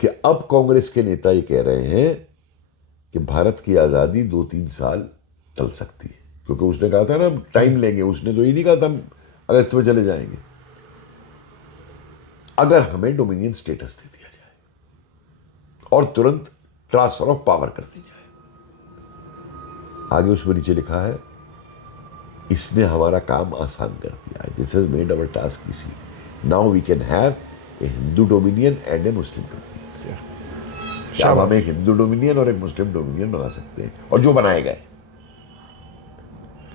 कि अब कांग्रेस के नेता ये कह रहे हैं कि भारत की आजादी 2-3 साल चल सकती है, क्योंकि उसने कहा था ना टाइम लेंगे, उसने तो ये नहीं कहा था हम अगस्त में चले जाएंगे, अगर हमें डोमिनियन स्टेटस दे दिया जाए और तुरंत ट्रांसफर ऑफ पावर कर दी जाए। आगे उसमें नीचे लिखा है, इसने हमारा काम आसान कर दिया है, this has made our task easy, now we can have a Hindu dominion and a Muslim dominion. अब हम एक हिंदू डोमिनियन और एक मुस्लिम डोमिनियन बना सकते हैं, और जो बनाए गए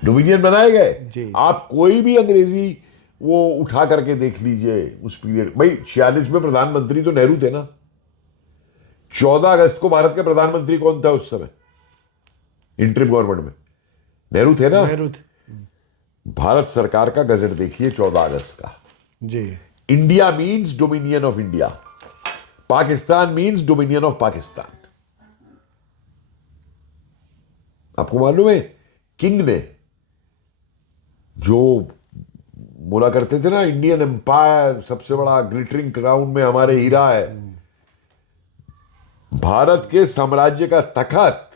डोमिनियन बनाए गए। आप कोई भी अंग्रेजी वो उठा करके देख लीजिए उस पीरियड। भाई 46 में प्रधानमंत्री तो नेहरू थे ना। 14 अगस्त को भारत के प्रधानमंत्री कौन था उस समय इंटरिम गवर्नमेंट में? नेहरू थे ना। नेहरू थे। भारत सरकार का गजट देखिए 14 अगस्त का जी। India means dominion of India, Pakistan means dominion of Pakistan. आपको मालूम है किंग ने जो बोला करते थे ना, इंडियन एम्पायर सबसे बड़ा ग्लिटरिंग क्राउन में हमारे हीरा है, भारत के साम्राज्य का तखत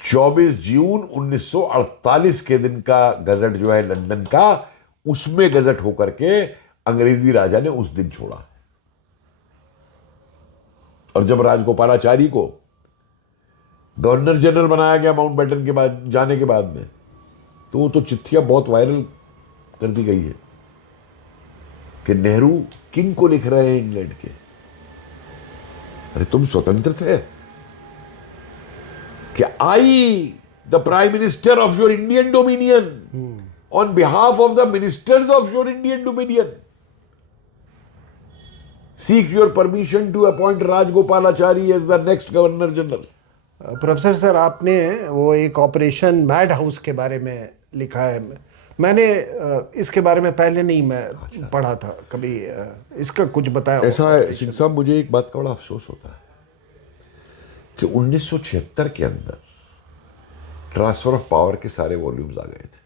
24 जून 1948 के दिन का गजट जो है लंदन का, उसमें गजट होकर के अंग्रेजी राजा ने उस दिन छोड़ा। और जब राजगोपालाचारी को गवर्नर जनरल बनाया गया माउंटबेटन के बाद जाने के बाद में, तो वो तो चिट्ठियां बहुत वायरल कर दी गई है कि नेहरू किंग को लिख रहे हैं इंग्लैंड के, अरे तुम स्वतंत्र थे कि I the prime minister of your Indian dominion on behalf of the ministers of your Indian dominion seek your permission to appoint Rajagopalachari as the next governor general. Professor sir, आपने वो एक ऑपरेशन मैड हाउस के बारे में लिखा है। मैंने इसके बारे में पहले नहीं मैं पढ़ा था कभी, इसका कुछ बताया? ऐसा है सिंह साहब, मुझे एक बात का बड़ा अफसोस होता है कि 1976 के अंदर ट्रांसफर ऑफ पावर के सारे वॉल्यूम्स आ गए थे,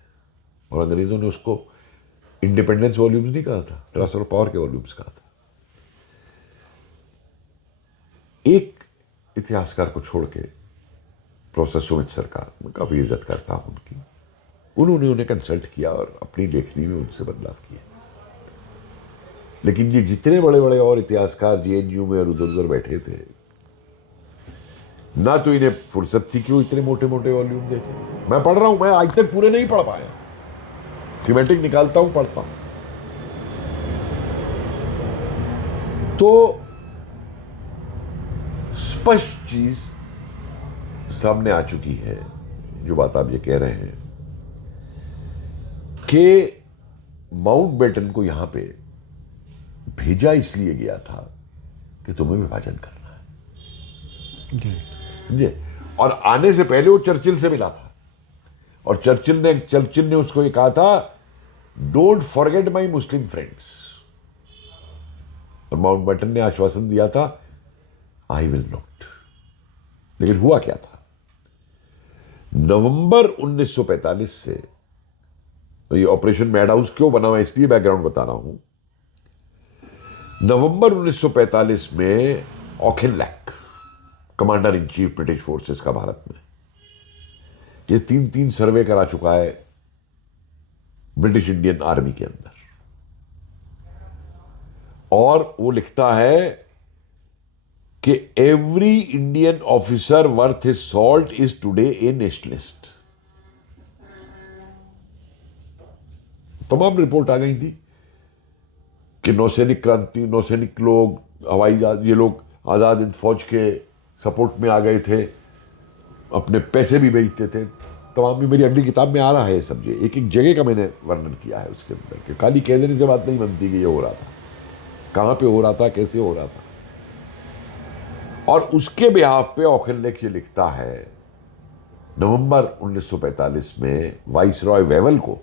और अंग्रेजों ने उसको इंडिपेंडेंस वॉल्यूम्स नहीं कहा था, ट्रांसफर ऑफ पावर के वॉल्यूम्स कहा था। एक इतिहासकार को छोड़ के, प्रोफेसर सुमित सरकार, मैं काफी इज्जत करता हूं उनकी, उन्होंने उन्हें कंसल्ट किया और अपनी लेखनी में उनसे बदलाव किए। लेकिन ये जितने बड़े बड़े और इतिहासकार जेएनयू में और उधर उधर बैठे थे, ना तो इन्हें फुर्सत थी कि वो इतने मोटे मोटे वॉल्यूम देखें। मैं पढ़ रहा हूं, मैं आज तक पूरे नहीं पढ़ पाया, थीमेटिक निकालता हूं, पढ़ता हूं। तो स्पष्ट चीज सामने आ चुकी है, जो बात आप ये कह रहे हैं कि माउंटबेटन को यहां पे भेजा इसलिए गया था कि तुम्हें विभाजन करना है, समझे? और आने से पहले वो चर्चिल से मिला था, और चर्चिल ने उसको ये कहा था, don't forget my Muslim friends, और माउंटबेटन ने आश्वासन दिया था, आई विल नॉट। लेकिन हुआ क्या था, नवंबर 1945 से, तो ये ऑपरेशन मैड हाउस क्यों बना हुआ है इसलिए बैकग्राउंड बता रहा हूं। नवंबर 1945 में Auchinleck, commander in chief British forces का भारत में, ये 3 सर्वे करा चुका है ब्रिटिश इंडियन आर्मी के अंदर, और वो लिखता है कि every Indian officer worth his salt is today A nationalist. तमाम रिपोर्ट आ गई थी कि नौसैनिक क्रांति, नौसैनिक लोग, हवाई जहाज, ये लोग आजाद हिंद फौज के सपोर्ट में आ गए थे, अपने पैसे भी बेचते थे तमाम। भी मेरी अगली किताब में आ रहा है ये सब, एक एक जगह का मैंने वर्णन किया है उसके अंदर कि खाली कह देने से बात नहीं बनती कि ये हो रहा था, कहाँ पे हो रहा था, कैसे हो रहा था। और उसके बिहाफ पे औखिनलेक ये लिखता है नवंबर 1945 में वाइसरॉय वेवल को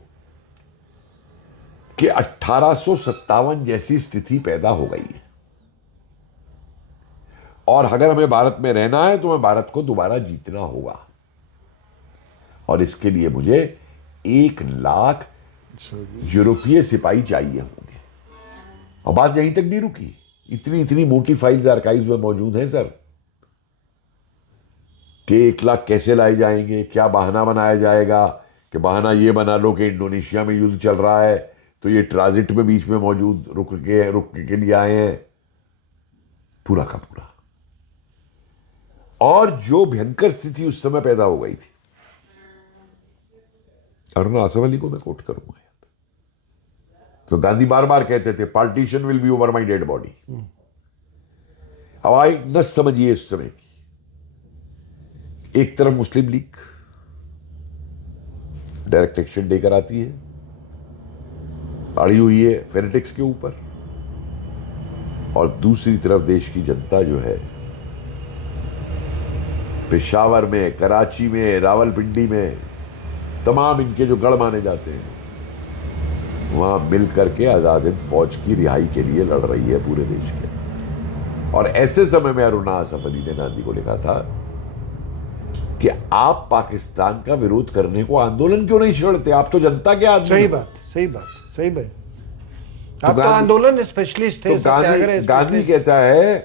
कि 1857 जैसी स्थिति पैदा हो गई है और अगर हमें भारत में रहना है तो हमें भारत को दोबारा जीतना होगा और इसके लिए मुझे 1 लाख यूरोपीय सिपाही चाहिए होंगे। और बात यहीं तक नहीं रुकी, इतनी इतनी मोटी फाइल्स आर्काइव्स में मौजूद हैं सर कि 1 लाख कैसे लाए जाएंगे, क्या बहाना बनाया जाएगा कि बहाना ये बना लो कि इंडोनेशिया में युद्ध चल रहा है तो ये ट्रांजिट में बीच में मौजूद रुक के लिए आए हैं, पूरा का पूरा। और जो भयंकर स्थिति उस समय पैदा हो गई थी, अरुण आसफ अली को मैं कोट करूंगा, तो गांधी बार बार कहते थे partition will be over my dead body. अब आई न समझिए इस समय की, एक तरफ मुस्लिम लीग डायरेक्ट एक्शन लेकर आती है, अड़ी हुई है फेनेटिक्स के ऊपर, और दूसरी तरफ देश की जनता जो है पेशावर में, कराची में, रावलपिंडी में, तमाम इनके जो गढ़ माने जाते हैं वहां मिल करके आजाद हिंद फौज की रिहाई के लिए लड़ रही है पूरे देश के। और ऐसे समय में अरुणा आसफ अली ने गांधी को लिखा था कि आप पाकिस्तान का विरोध करने को आंदोलन क्यों नहीं छेड़ते, आप तो जनता के आदमी। सही बात, सही बात, सही बात। आप तो आंदोलन स्पेशलिस्ट थे, तो गांधी कहता है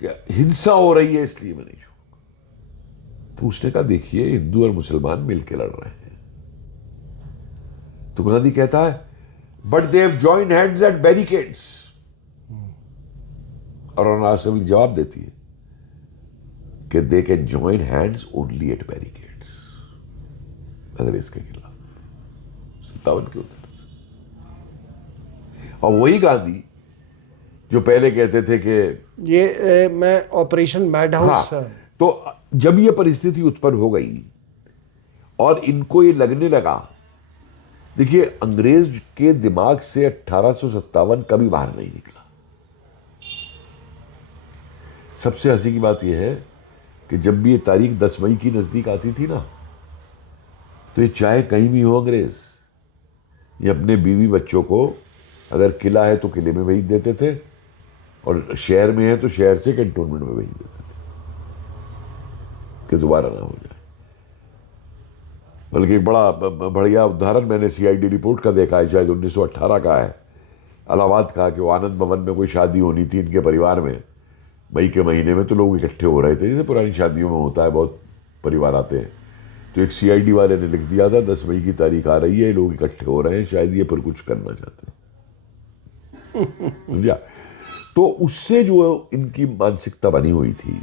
कि हिंसा हो रही है इसलिए मैं नहीं छूंगा। तो उसने कहा देखिए हिंदू और मुसलमान मिलकर लड़ रहे हैं। तो गांधी कहता है but they have joined hands at barricades. और अरुणा आसफ अली जवाब देती है कि they can join hands only at barricades, अंग्रेज के खिलाफ 57 के उत्तर से। और वही गांधी जो पहले कहते थे कि ये मैं ऑपरेशन मैड हाउस, हाँ, तो जब ये परिस्थिति उत्पन्न हो गई और इनको ये लगने लगा, देखिए अंग्रेज के दिमाग से 1857 कभी बाहर नहीं निकला। सबसे हंसी की बात यह है कि जब भी ये तारीख 10 मई की नजदीक आती थी ना, तो ये चाहे कहीं भी हो अंग्रेज, ये अपने बीवी बच्चों को अगर किला है तो किले में भेज देते थे और शहर में है तो शहर से कैंटोनमेंट में भेज देते थे कि दोबारा ना हो जाए। बल्कि एक बड़ा बढ़िया उदाहरण मैंने सीआईडी रिपोर्ट का देखा है, शायद 1918 का है, इलाहाबाद का, कि वो आनंद भवन में कोई शादी होनी थी इनके परिवार में मई के महीने में, तो लोग इकट्ठे हो रहे थे जैसे पुरानी शादियों में होता है, बहुत परिवार आते हैं। तो एक सीआईडी वाले ने लिख दिया था 10 मई की तारीख आ रही है, लोग इकट्ठे हो रहे हैं, शायद ये पर कुछ करना चाहते हैं। समझा? तो उससे जो इनकी मानसिकता बनी हुई थी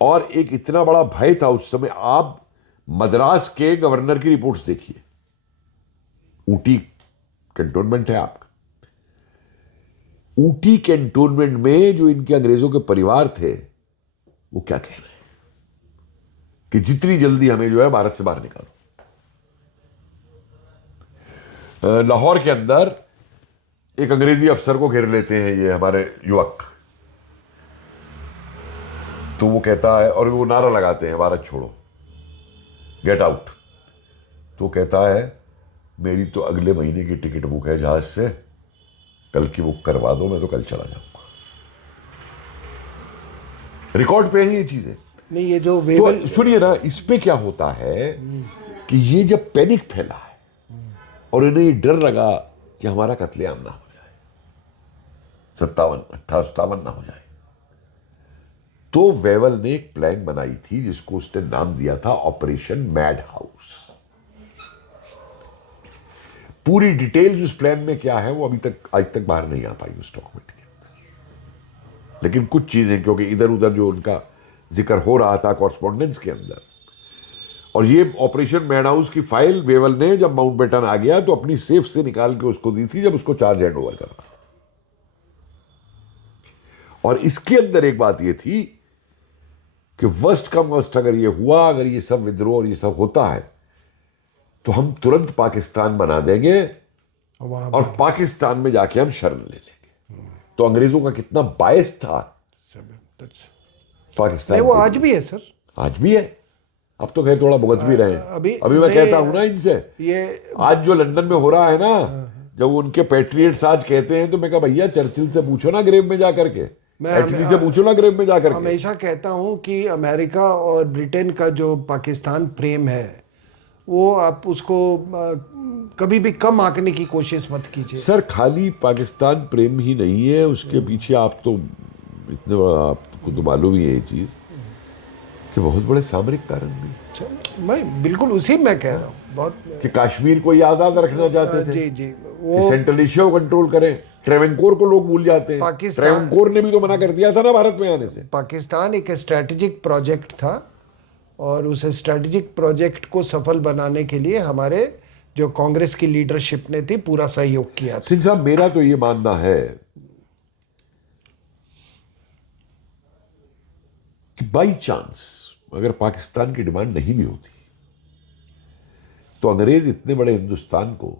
और एक इतना बड़ा भय था उस समय। आप मद्रास के गवर्नर की रिपोर्ट्स देखिए, ऊटी कैंटोनमेंट है आपका, ऊटी कैंटोनमेंट में जो इनके अंग्रेजों के परिवार थे वो क्या कह रहे हैं कि जितनी जल्दी हमें जो है भारत से बाहर निकालो। लाहौर के अंदर एक अंग्रेजी अफसर को घेर लेते हैं ये हमारे युवक, तो वो कहता है, और वो नारा लगाते हैं भारत छोड़ो, गेट आउट। तो कहता है मेरी तो अगले महीने की टिकट बुक है जहाज से, कल की बुक करवा दो, मैं तो कल चला जाऊंगा। रिकॉर्ड पे है ये चीजें। नहीं, ये जो तो सुनिए ना, इस पे क्या होता है कि ये जब पैनिक फैला है और इन्हें ये डर लगा कि हमारा कत्लेआम ना हो जाए, 57 ना हो जाए, तो वेवल ने एक प्लान बनाई थी जिसको उसने नाम दिया था ऑपरेशन मैड हाउस। पूरी डिटेल्स उस प्लान में क्या है वो अभी तक आज तक बाहर नहीं आ पाई उस डॉक्यूमेंट के अंदर, लेकिन कुछ चीजें क्योंकि इधर उधर जो उनका जिक्र हो रहा था कॉरस्पॉन्डेंस के अंदर, और ये ऑपरेशन मैड हाउस की फाइल वेवल ने जब माउंटबेटन आ गया तो अपनी सेफ से निकाल के उसको दी थी जब उसको चार्ज हैंड ओवर करना। और इसके अंदर एक बात ये थी कि वर्स्ट कम वर्स्ट अगर ये हुआ, अगर ये सब विद्रोह और ये सब होता है, तो हम तुरंत पाकिस्तान बना देंगे वहां और पाकिस्तान में जाके हम शरण ले लेंगे। तो अंग्रेजों का कितना बायस था पाकिस्तान वो के आज लिए। भी है सर। आज भी है। अब तो खैर थोड़ा भुगत भी रहे हैं। अभी मैं कहता हूं ना इनसे, ये आज जो लंदन में हो रहा है ना, जब उनके पैट्रियट्स आज कहते हैं, तो मैं कहा भैया चर्चिल से पूछो ना ग्रेव में जाकर के, एटली से पूछो ना ग्रेव में जाकर के। हमेशा कहता हूं कि अमेरिका और ब्रिटेन का जो पाकिस्तान प्रेम है, वो आप उसको कभी भी कम आंकने की कोशिश मत कीजिए सर। खाली पाकिस्तान प्रेम ही नहीं है, उसके पीछे आप तो इतने, आपको तो मालूम ही है ये चीज कि बहुत बड़े सामरिक कारण भी। मैं बिल्कुल उसी में कह रहा हूँ बहुत कि कश्मीर को आजाद रखना चाहते थे, जी जी। कि सेंट्रल एशिया को कंट्रोल करें। ट्रेवेंकोर को लोग भूल जाते हैं। ट्रेवेंकोर ने भी तो मना कर दिया था ना भारत में आने से। पाकिस्तान एक स्ट्रैटेजिक प्रोजेक्ट था और उस स्ट्रैटेजिक प्रोजेक्ट को सफल बनाने के लिए हमारे जो कांग्रेस की लीडरशिप ने थी पूरा सहयोग किया था। सिंह साहब, मेरा तो ये मानना है कि बाई चांस अगर पाकिस्तान की डिमांड नहीं भी होती, तो अंग्रेज इतने बड़े हिंदुस्तान को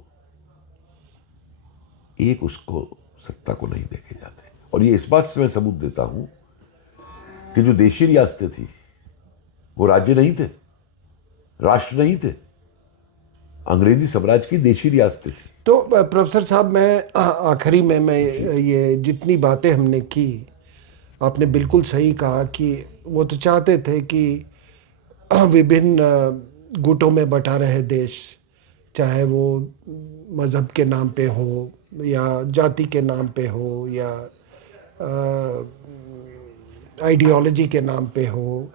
एक उसको सत्ता को नहीं देखे जाते। और ये इस बात से मैं सबूत देता हूं कि जो देशी रियासतें थी वो राज्य नहीं थे, राष्ट्र नहीं थे, अंग्रेजी साम्राज्य की देशी रियासतें थी। तो प्रोफेसर साहब, मैं आखिरी में मैं ये जितनी बातें हमने की, आपने बिल्कुल सही कहा कि वो तो चाहते थे कि विभिन्न गुटों में बटा रहे देश, चाहे वो मज़हब के नाम पे हो या जाति के नाम पे हो या आइडियोलॉजी के नाम पे हो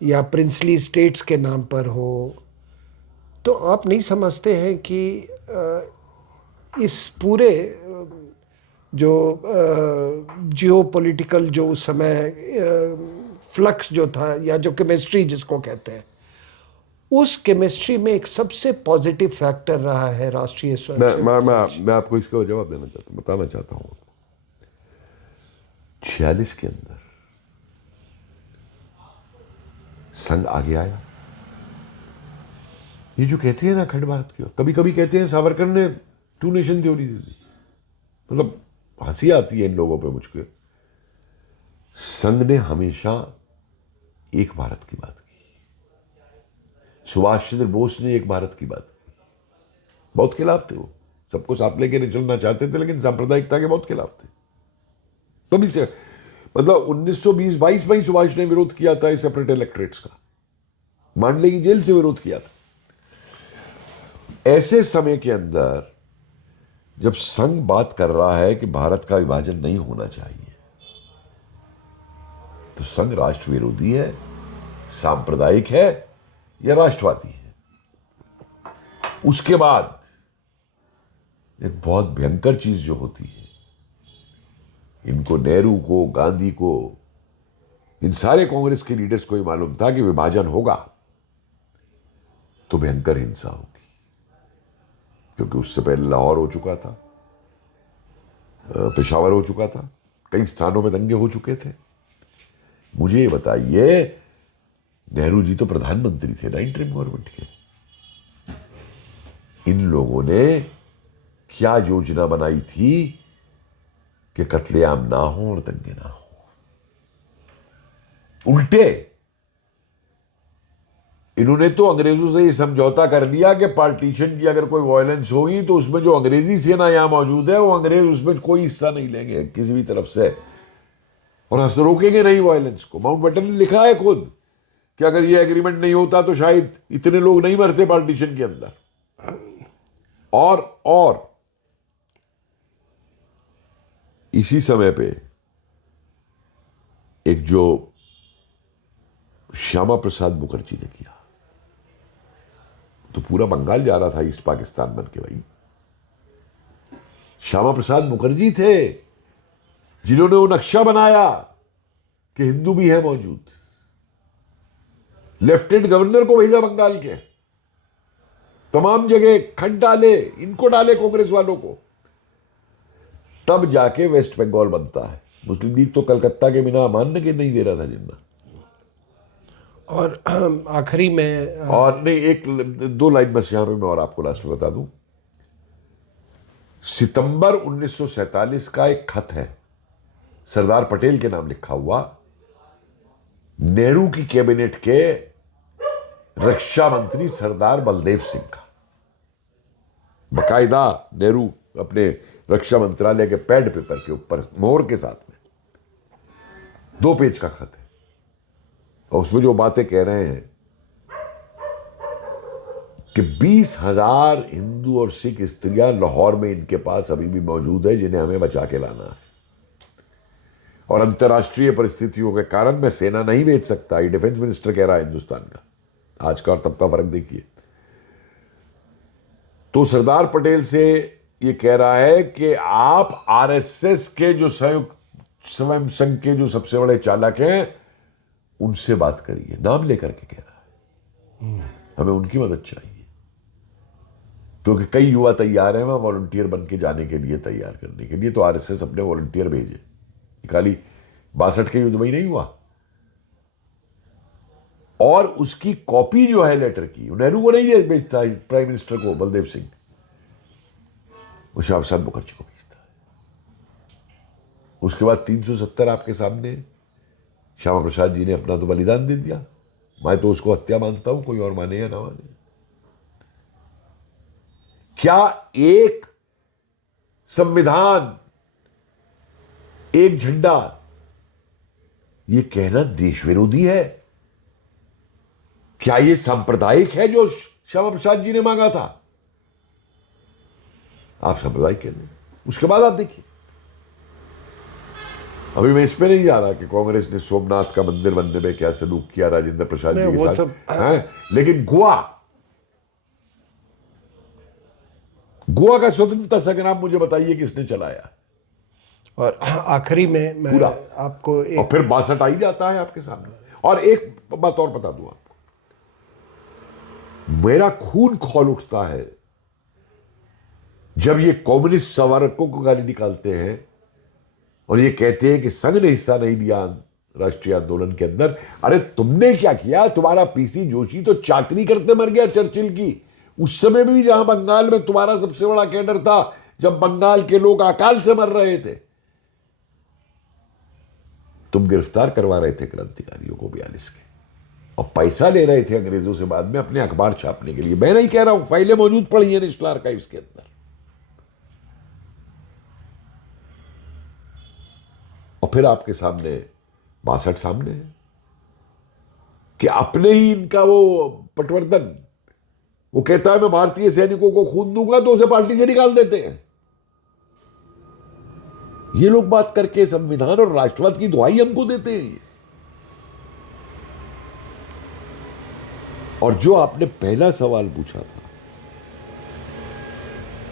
या प्रिंसली स्टेट्स के नाम पर हो। तो आप नहीं समझते हैं कि इस पूरे जो जियो पॉलिटिकल जो उस समय फ्लक्स जो था, या जो केमिस्ट्री जिसको कहते हैं, उस केमिस्ट्री में एक सबसे पॉजिटिव फैक्टर रहा है राष्ट्रीय स्वयंसेवक संघ। मैं आपको इसका जवाब देना चाहता हूं, बताना चाहता हूं। 46 के अंदर संघ आगे आया। ये जो कहते हैं ना अखंड भारत की, कभी कभी कहते हैं सावरकर ने टू नेशन थ्योरी दी थी। मतलब हंसी आती है इन लोगों पे मुझको। संघ ने हमेशा एक भारत की बात की। सुभाष चंद्र बोस ने एक भारत की बात की। बहुत खिलाफ थे वो, सबको साथ लेके चलना चाहते थे, लेकिन सांप्रदायिकता के बहुत खिलाफ थे। तभी से मतलब 1920-22 में ही सुभाष ने विरोध किया था इस सेपरेट इलेक्टोरेट्स का। मांडले की जेल से विरोध किया था। ऐसे समय के अंदर जब संघ बात कर रहा है कि भारत का विभाजन नहीं होना चाहिए, तो संघ राष्ट्र विरोधी है, सांप्रदायिक है या राष्ट्रवादी है? उसके बाद एक बहुत भयंकर चीज जो होती है, इनको, नेहरू को, गांधी को, इन सारे कांग्रेस के लीडर्स को ही मालूम था कि विभाजन होगा तो भयंकर हिंसा होगी। क्योंकि उससे पहले लाहौर हो चुका था, पेशावर हो चुका था, कई स्थानों में दंगे हो चुके थे। मुझे ये बताइए, नेहरू जी तो प्रधानमंत्री थे ना इंटरिम गवर्नमेंट के। इन लोगों ने क्या योजना बनाई थी कि कत्लेआम ना हो और दंगे ना हो? उल्टे इन्होंने तो अंग्रेजों से ये समझौता कर लिया कि पार्टीशन की अगर कोई वायलेंस होगी तो उसमें जो अंग्रेजी सेना यहां मौजूद है वो अंग्रेज उसमें कोई हिस्सा नहीं लेंगे किसी भी तरफ से, और रोकेंगे नहीं वायलेंस को। माउंटबेटन ने लिखा है खुद कि अगर ये एग्रीमेंट नहीं होता तो शायद इतने लोग नहीं मरते पार्टीशन के अंदर। और इसी समय पे एक जो श्यामा प्रसाद मुखर्जी ने किया, तो पूरा बंगाल जा रहा था ईस्ट पाकिस्तान बन के। भाई श्यामा प्रसाद मुखर्जी थे जिन्होंने वो नक्शा बनाया कि हिंदू भी है मौजूद। लेफ्टिनेंट गवर्नर को भेजा बंगाल के, तमाम जगह खत डाले, इनको डाले कांग्रेस वालों को, तब जाके वेस्ट बंगाल बनता है। मुस्लिम लीग तो कलकत्ता के बिना मानने के नहीं दे रहा था जिन्ना। और आखिरी में और नहीं, एक दो लाइन बस यहां पे मैं और आपको लास्ट में बता दूं। सितंबर 1947 का एक खत है, सरदार पटेल के नाम लिखा हुआ, नेहरू की कैबिनेट के रक्षा मंत्री सरदार बलदेव सिंह का। बकायदा नेहरू अपने रक्षा मंत्रालय के पैड पेपर के ऊपर मोहर के साथ में 2 पेज का खत है, और उसमें जो बातें कह रहे हैं कि 20,000 हिंदू और सिख स्त्रियां लाहौर में इनके पास अभी भी मौजूद है, जिन्हें हमें बचा के लाना है, और अंतर्राष्ट्रीय परिस्थितियों के कारण मैं सेना नहीं भेज सकता। ये डिफेंस मिनिस्टर कह रहा है हिंदुस्तान का, आज का और तब का फर्क देखिए। तो सरदार पटेल से ये कह रहा है कि आप आरएसएस के जो स्वयं संघ के जो सबसे बड़े चालक हैं, उनसे बात करिए, नाम लेकर के कह रहा है, हमें उनकी मदद चाहिए, क्योंकि कई युवा तैयार हैं वहां वॉलंटियर बन के जाने के लिए, तैयार करने के लिए। तो आरएसएस अपने वॉलंटियर भेजे। खाली 62 के युद्ध में ही नहीं हुआ। और उसकी कॉपी जो है लेटर की, नेहरू को नहीं भेजता है, प्राइम मिनिस्टर को बलदेव सिंह, वो श्यामा प्रसाद मुखर्जी को भेजता है। उसके बाद 370 आपके सामने, श्यामा प्रसाद जी ने अपना तो बलिदान दे दिया। मैं तो उसको हत्या मानता हूं, कोई और माने या ना माने। क्या एक संविधान, एक झंडा, ये कहना देश विरोधी है? क्या ये सांप्रदायिक है जो श्यामा प्रसाद जी ने मांगा था? आप सांप्रदायिक कह दें, उसके बाद आप देखिए, अभी मैं इस पे नहीं जा रहा कि कांग्रेस ने सोमनाथ का मंदिर बनने में क्या सलूक किया राजेंद्र प्रसाद जी के साथ है, लेकिन गोवा का स्वतंत्रता संग्राम मुझे बताइए किसने चलाया? और आखिरी में मैं पूरा आपको और फिर 62 आई जाता है आपके सामने। और एक बात और बता दूं आपको, मेरा खून खौल उठता है जब ये कम्युनिस्ट सवारकों को गाली निकालते हैं और ये कहते हैं कि संघ ने हिस्सा नहीं लिया राष्ट्रीय आंदोलन के अंदर। अरे तुमने क्या किया? तुम्हारा पीसी जोशी तो चाकरी करते मर गया चर्चिल की, उस समय भी जहां बंगाल में तुम्हारा सबसे बड़ा कैडर था, जब बंगाल के लोग अकाल से मर रहे थे, तुम गिरफ्तार करवा रहे थे क्रांतिकारियों को 42 के, और पैसा ले रहे थे अंग्रेजों से बाद में अपने अखबार छापने के लिए। मैं नहीं कह रहा हूं, फाइलें मौजूद पड़ी हैं नेशनल आर्काइव्स के अंदर। और फिर आपके सामने 62 सामने है कि अपने ही इनका वो पटवर्धन, वो कहता है मैं भारतीय सैनिकों को खून दूंगा, तो उसे पार्टी से निकाल देते हैं। ये लोग बात करके संविधान और राष्ट्रवाद की दुहाई हमको देते हैं ये। और जो आपने पहला सवाल पूछा था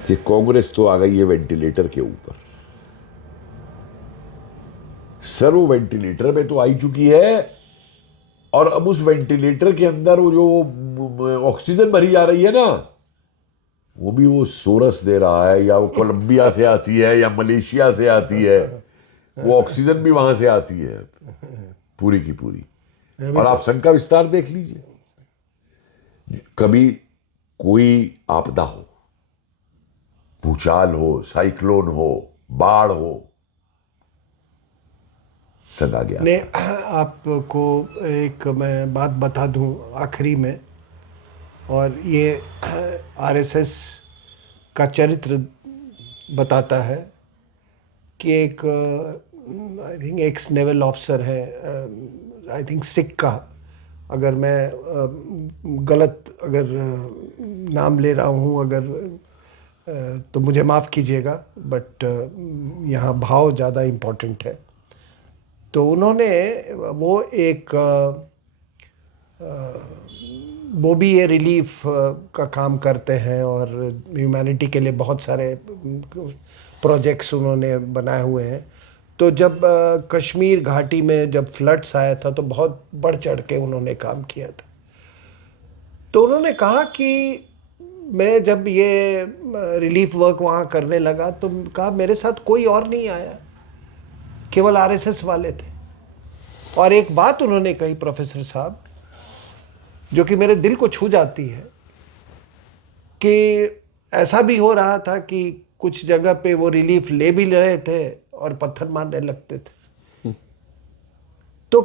कि कांग्रेस तो आ गई है वेंटिलेटर के ऊपर, सर वो वेंटिलेटर में तो आई चुकी है, और अब उस वेंटिलेटर के अंदर वो जो ऑक्सीजन भरी जा रही है ना, वो भी वो सोरस दे रहा है, या वो कोलंबिया से आती है या मलेशिया से आती है, वो ऑक्सीजन भी वहां से आती है पूरी की पूरी। और आप संघ का विस्तार देख लीजिए, कभी कोई आपदा हो, भूचाल हो, साइक्लोन हो, बाढ़ हो, संघ आ गया। ने आपको एक मैं बात बता दूं आखिरी में, और ये आरएसएस का चरित्र बताता है कि एक I think x naval officer है, आई थिंक सिख का, अगर मैं गलत अगर नाम ले रहा हूँ अगर, तो मुझे माफ़ कीजिएगा, बट यहाँ भाव ज़्यादा इम्पोर्टेंट है। तो उन्होंने वो एक वो भी ये रिलीफ का काम करते हैं, और ह्यूमैनिटी के लिए बहुत सारे प्रोजेक्ट्स उन्होंने बनाए हुए हैं। तो जब कश्मीर घाटी में जब फ्लड्स आया था, तो बहुत बढ़ चढ़ के उन्होंने काम किया था। तो उन्होंने कहा कि मैं जब ये रिलीफ वर्क वहाँ करने लगा, तो कहा मेरे साथ कोई और नहीं आया, केवल आरएसएस वाले थे। और एक बात उन्होंने कही, प्रोफेसर साहब, जो कि मेरे दिल को छू जाती है, कि ऐसा भी हो रहा था कि कुछ जगह पे वो रिलीफ ले भी रहे थे और पत्थर मारने लगते थे। तो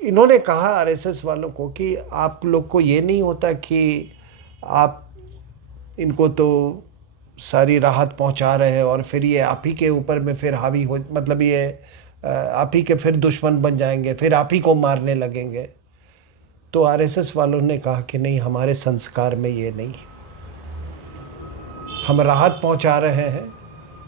इन्होंने कहा आरएसएस वालों को कि आप लोग को ये नहीं होता कि आप इनको तो सारी राहत पहुंचा रहे हैं और फिर ये आप ही के ऊपर में फिर हावी हो, मतलब ये आप ही के फिर दुश्मन बन जाएंगे, फिर आप ही को मारने लगेंगे। तो आरएसएस वालों ने कहा कि नहीं, हमारे संस्कार में ये नहीं, हम राहत पहुंचा रहे हैं,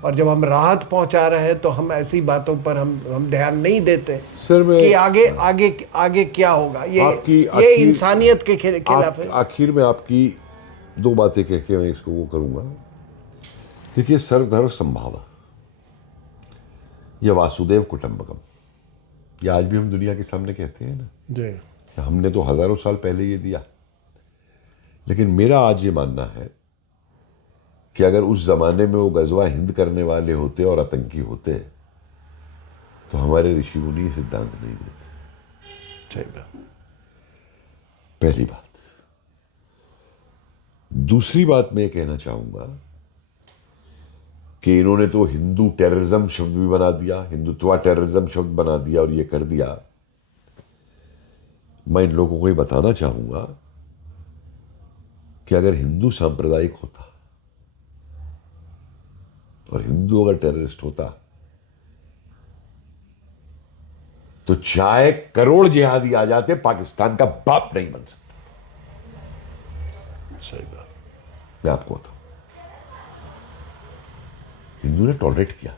और जब हम राहत पहुंचा रहे हैं तो हम ऐसी बातों पर हम ध्यान नहीं देते सर मैं कि आगे आगे आगे क्या होगा। ये इंसानियत के खिलाफ है। आखिर में आपकी दो बातें कह के मैं इसको वो करूंगा। देखिए, सर्वधर्म संभावा या वासुदेव कुटुंबकम, ये आज भी हम दुनिया के सामने कहते हैं ना जी। कि हमने तो हजारों साल पहले ये दिया। लेकिन मेरा आज ये मानना है कि अगर उस जमाने में वो गजवा हिंद करने वाले होते और आतंकी होते तो हमारे ऋषि मुनि सिद्धांत नहीं देते। सही बात। पहली बात। दूसरी बात मैं कहना चाहूंगा कि इन्होंने तो हिंदू टेररिज्म शब्द भी बना दिया, हिंदुत्व टेररिज्म शब्द बना दिया और ये कर दिया। मैं इन लोगों को ये बताना चाहूंगा कि अगर हिंदू सांप्रदायिक होता और हिंदू अगर टेररिस्ट होता तो चाहे करोड़ जिहादी आ जाते, पाकिस्तान का बाप नहीं बन सकता। सही बात। मैं आपको बताऊं, हिंदू ने टॉलरेट किया।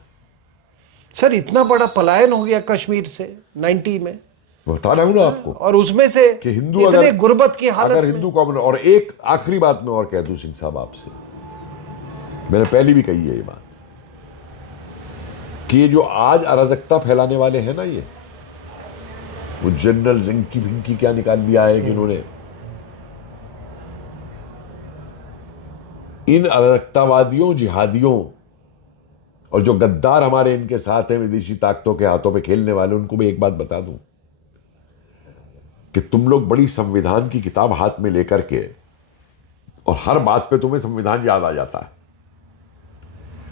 सर, इतना बड़ा पलायन हो गया कश्मीर से 90 में, बता रहा हूं ना आपको, और उसमें से कि हिंदू इतने अगर गुर्बत की हालत अगर में। हिंदू कॉमन। और एक आखिरी बात मैं और कह दूं सिंह साहब आपसे, मैंने पहले भी कही है ये बात, कि ये जो आज अराजकता फैलाने वाले हैं ना, ये वो जनरल जिंकी फिंकी क्या निकाल लिया है कि इन्होंने इन अराजकतावादियों, जिहादियों और जो गद्दार हमारे इनके साथ हैं, विदेशी ताकतों के हाथों पे खेलने वाले, उनको भी एक बात बता दूं कि तुम लोग बड़ी संविधान की किताब हाथ में लेकर के और हर बात पे तुम्हें संविधान याद आ जाता है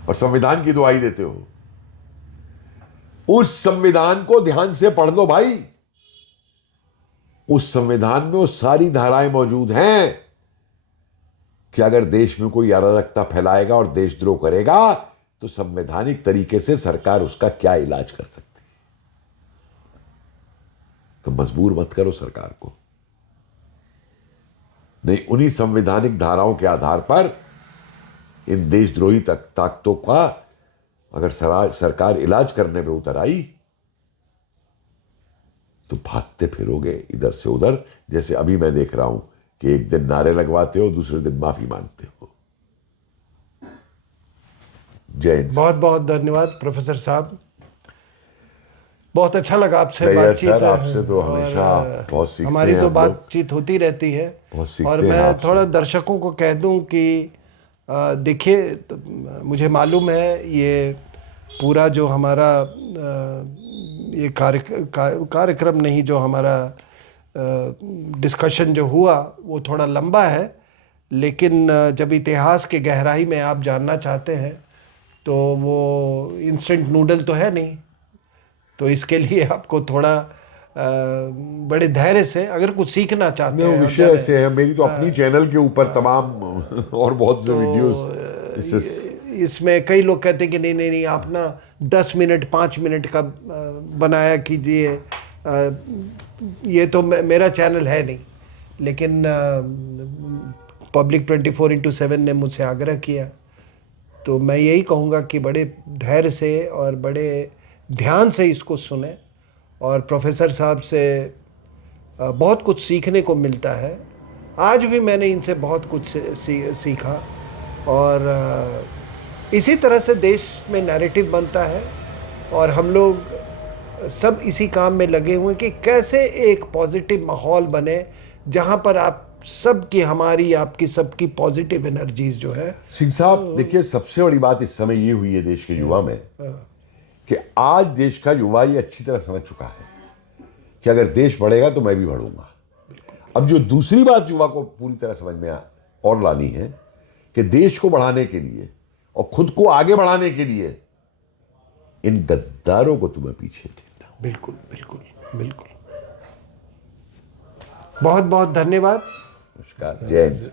और संविधान की दुहाई देते हो। उस संविधान को ध्यान से पढ़ लो भाई। उस संविधान में वो सारी धाराएं मौजूद हैं कि अगर देश में कोई अराजकता फैलाएगा और देशद्रोह करेगा तो संवैधानिक तरीके से सरकार उसका क्या इलाज कर सकती है। तो मजबूर मत करो सरकार को, नहीं उन्हीं संवैधानिक धाराओं के आधार पर इन देशद्रोही ताकतों का अगर सरकार इलाज करने पे उतर आई तो भागते फिरोगे इधर से उधर, जैसे अभी मैं देख रहा हूं कि एक दिन नारे लगवाते हो, दूसरे दिन माफी मांगते हो। जय हिंद। बहुत बहुत धन्यवाद प्रोफेसर साहब, बहुत अच्छा लगा आपसे सर, बातचीत। आपसे तो हमेशा बहुत सीखते हमारी हैं तो हम लोग। बातचीत होती रहती है। बहुत सीखते और हैं मैं आपसे। थोड़ा दर्शकों को कह दूं कि देखिए, मुझे मालूम है ये पूरा जो हमारा ये कार्यक्रम नहीं, जो हमारा डिस्कशन जो हुआ वो थोड़ा लंबा है, लेकिन जब इतिहास के गहराई में आप जानना चाहते हैं तो वो इंस्टेंट नूडल तो है नहीं। तो इसके लिए आपको थोड़ा बड़े धैर्य से अगर कुछ सीखना चाहते हैं। विषय ऐसे है, मेरी तो अपनी चैनल के ऊपर तमाम और बहुत से वीडियोस इसमें कई लोग कहते हैं कि नहीं नहीं नहीं, आप ना 10 मिनट 5 मिनट का बनाया कीजिए। ये तो मेरा चैनल है नहीं, लेकिन पब्लिक 24/7 ने मुझसे आग्रह किया, तो मैं यही कहूँगा कि बड़े धैर्य से और बड़े ध्यान से इसको सुने। और प्रोफेसर साहब से बहुत कुछ सीखने को मिलता है। आज भी मैंने इनसे बहुत कुछ सीखा, और इसी तरह से देश में नैरेटिव बनता है और हम लोग सब इसी काम में लगे हुए हैं कि कैसे एक पॉजिटिव माहौल बने जहाँ पर आप सबकी, हमारी, आपकी सबकी पॉजिटिव एनर्जीज जो है। सिंह साहब देखिए, सबसे बड़ी बात इस समय ये हुई है देश के युवा में कि आज देश का युवा ये अच्छी तरह समझ चुका है कि अगर देश बढ़ेगा तो मैं भी बढ़ूंगा। अब जो दूसरी बात युवा को पूरी तरह समझ में और लानी है कि देश को बढ़ाने के लिए और खुद को आगे बढ़ाने के लिए इन गद्दारों को तुम्हें पीछे देखना। बिल्कुल बिल्कुल बिल्कुल। बहुत बहुत धन्यवाद। नमस्कार, जय हिंद।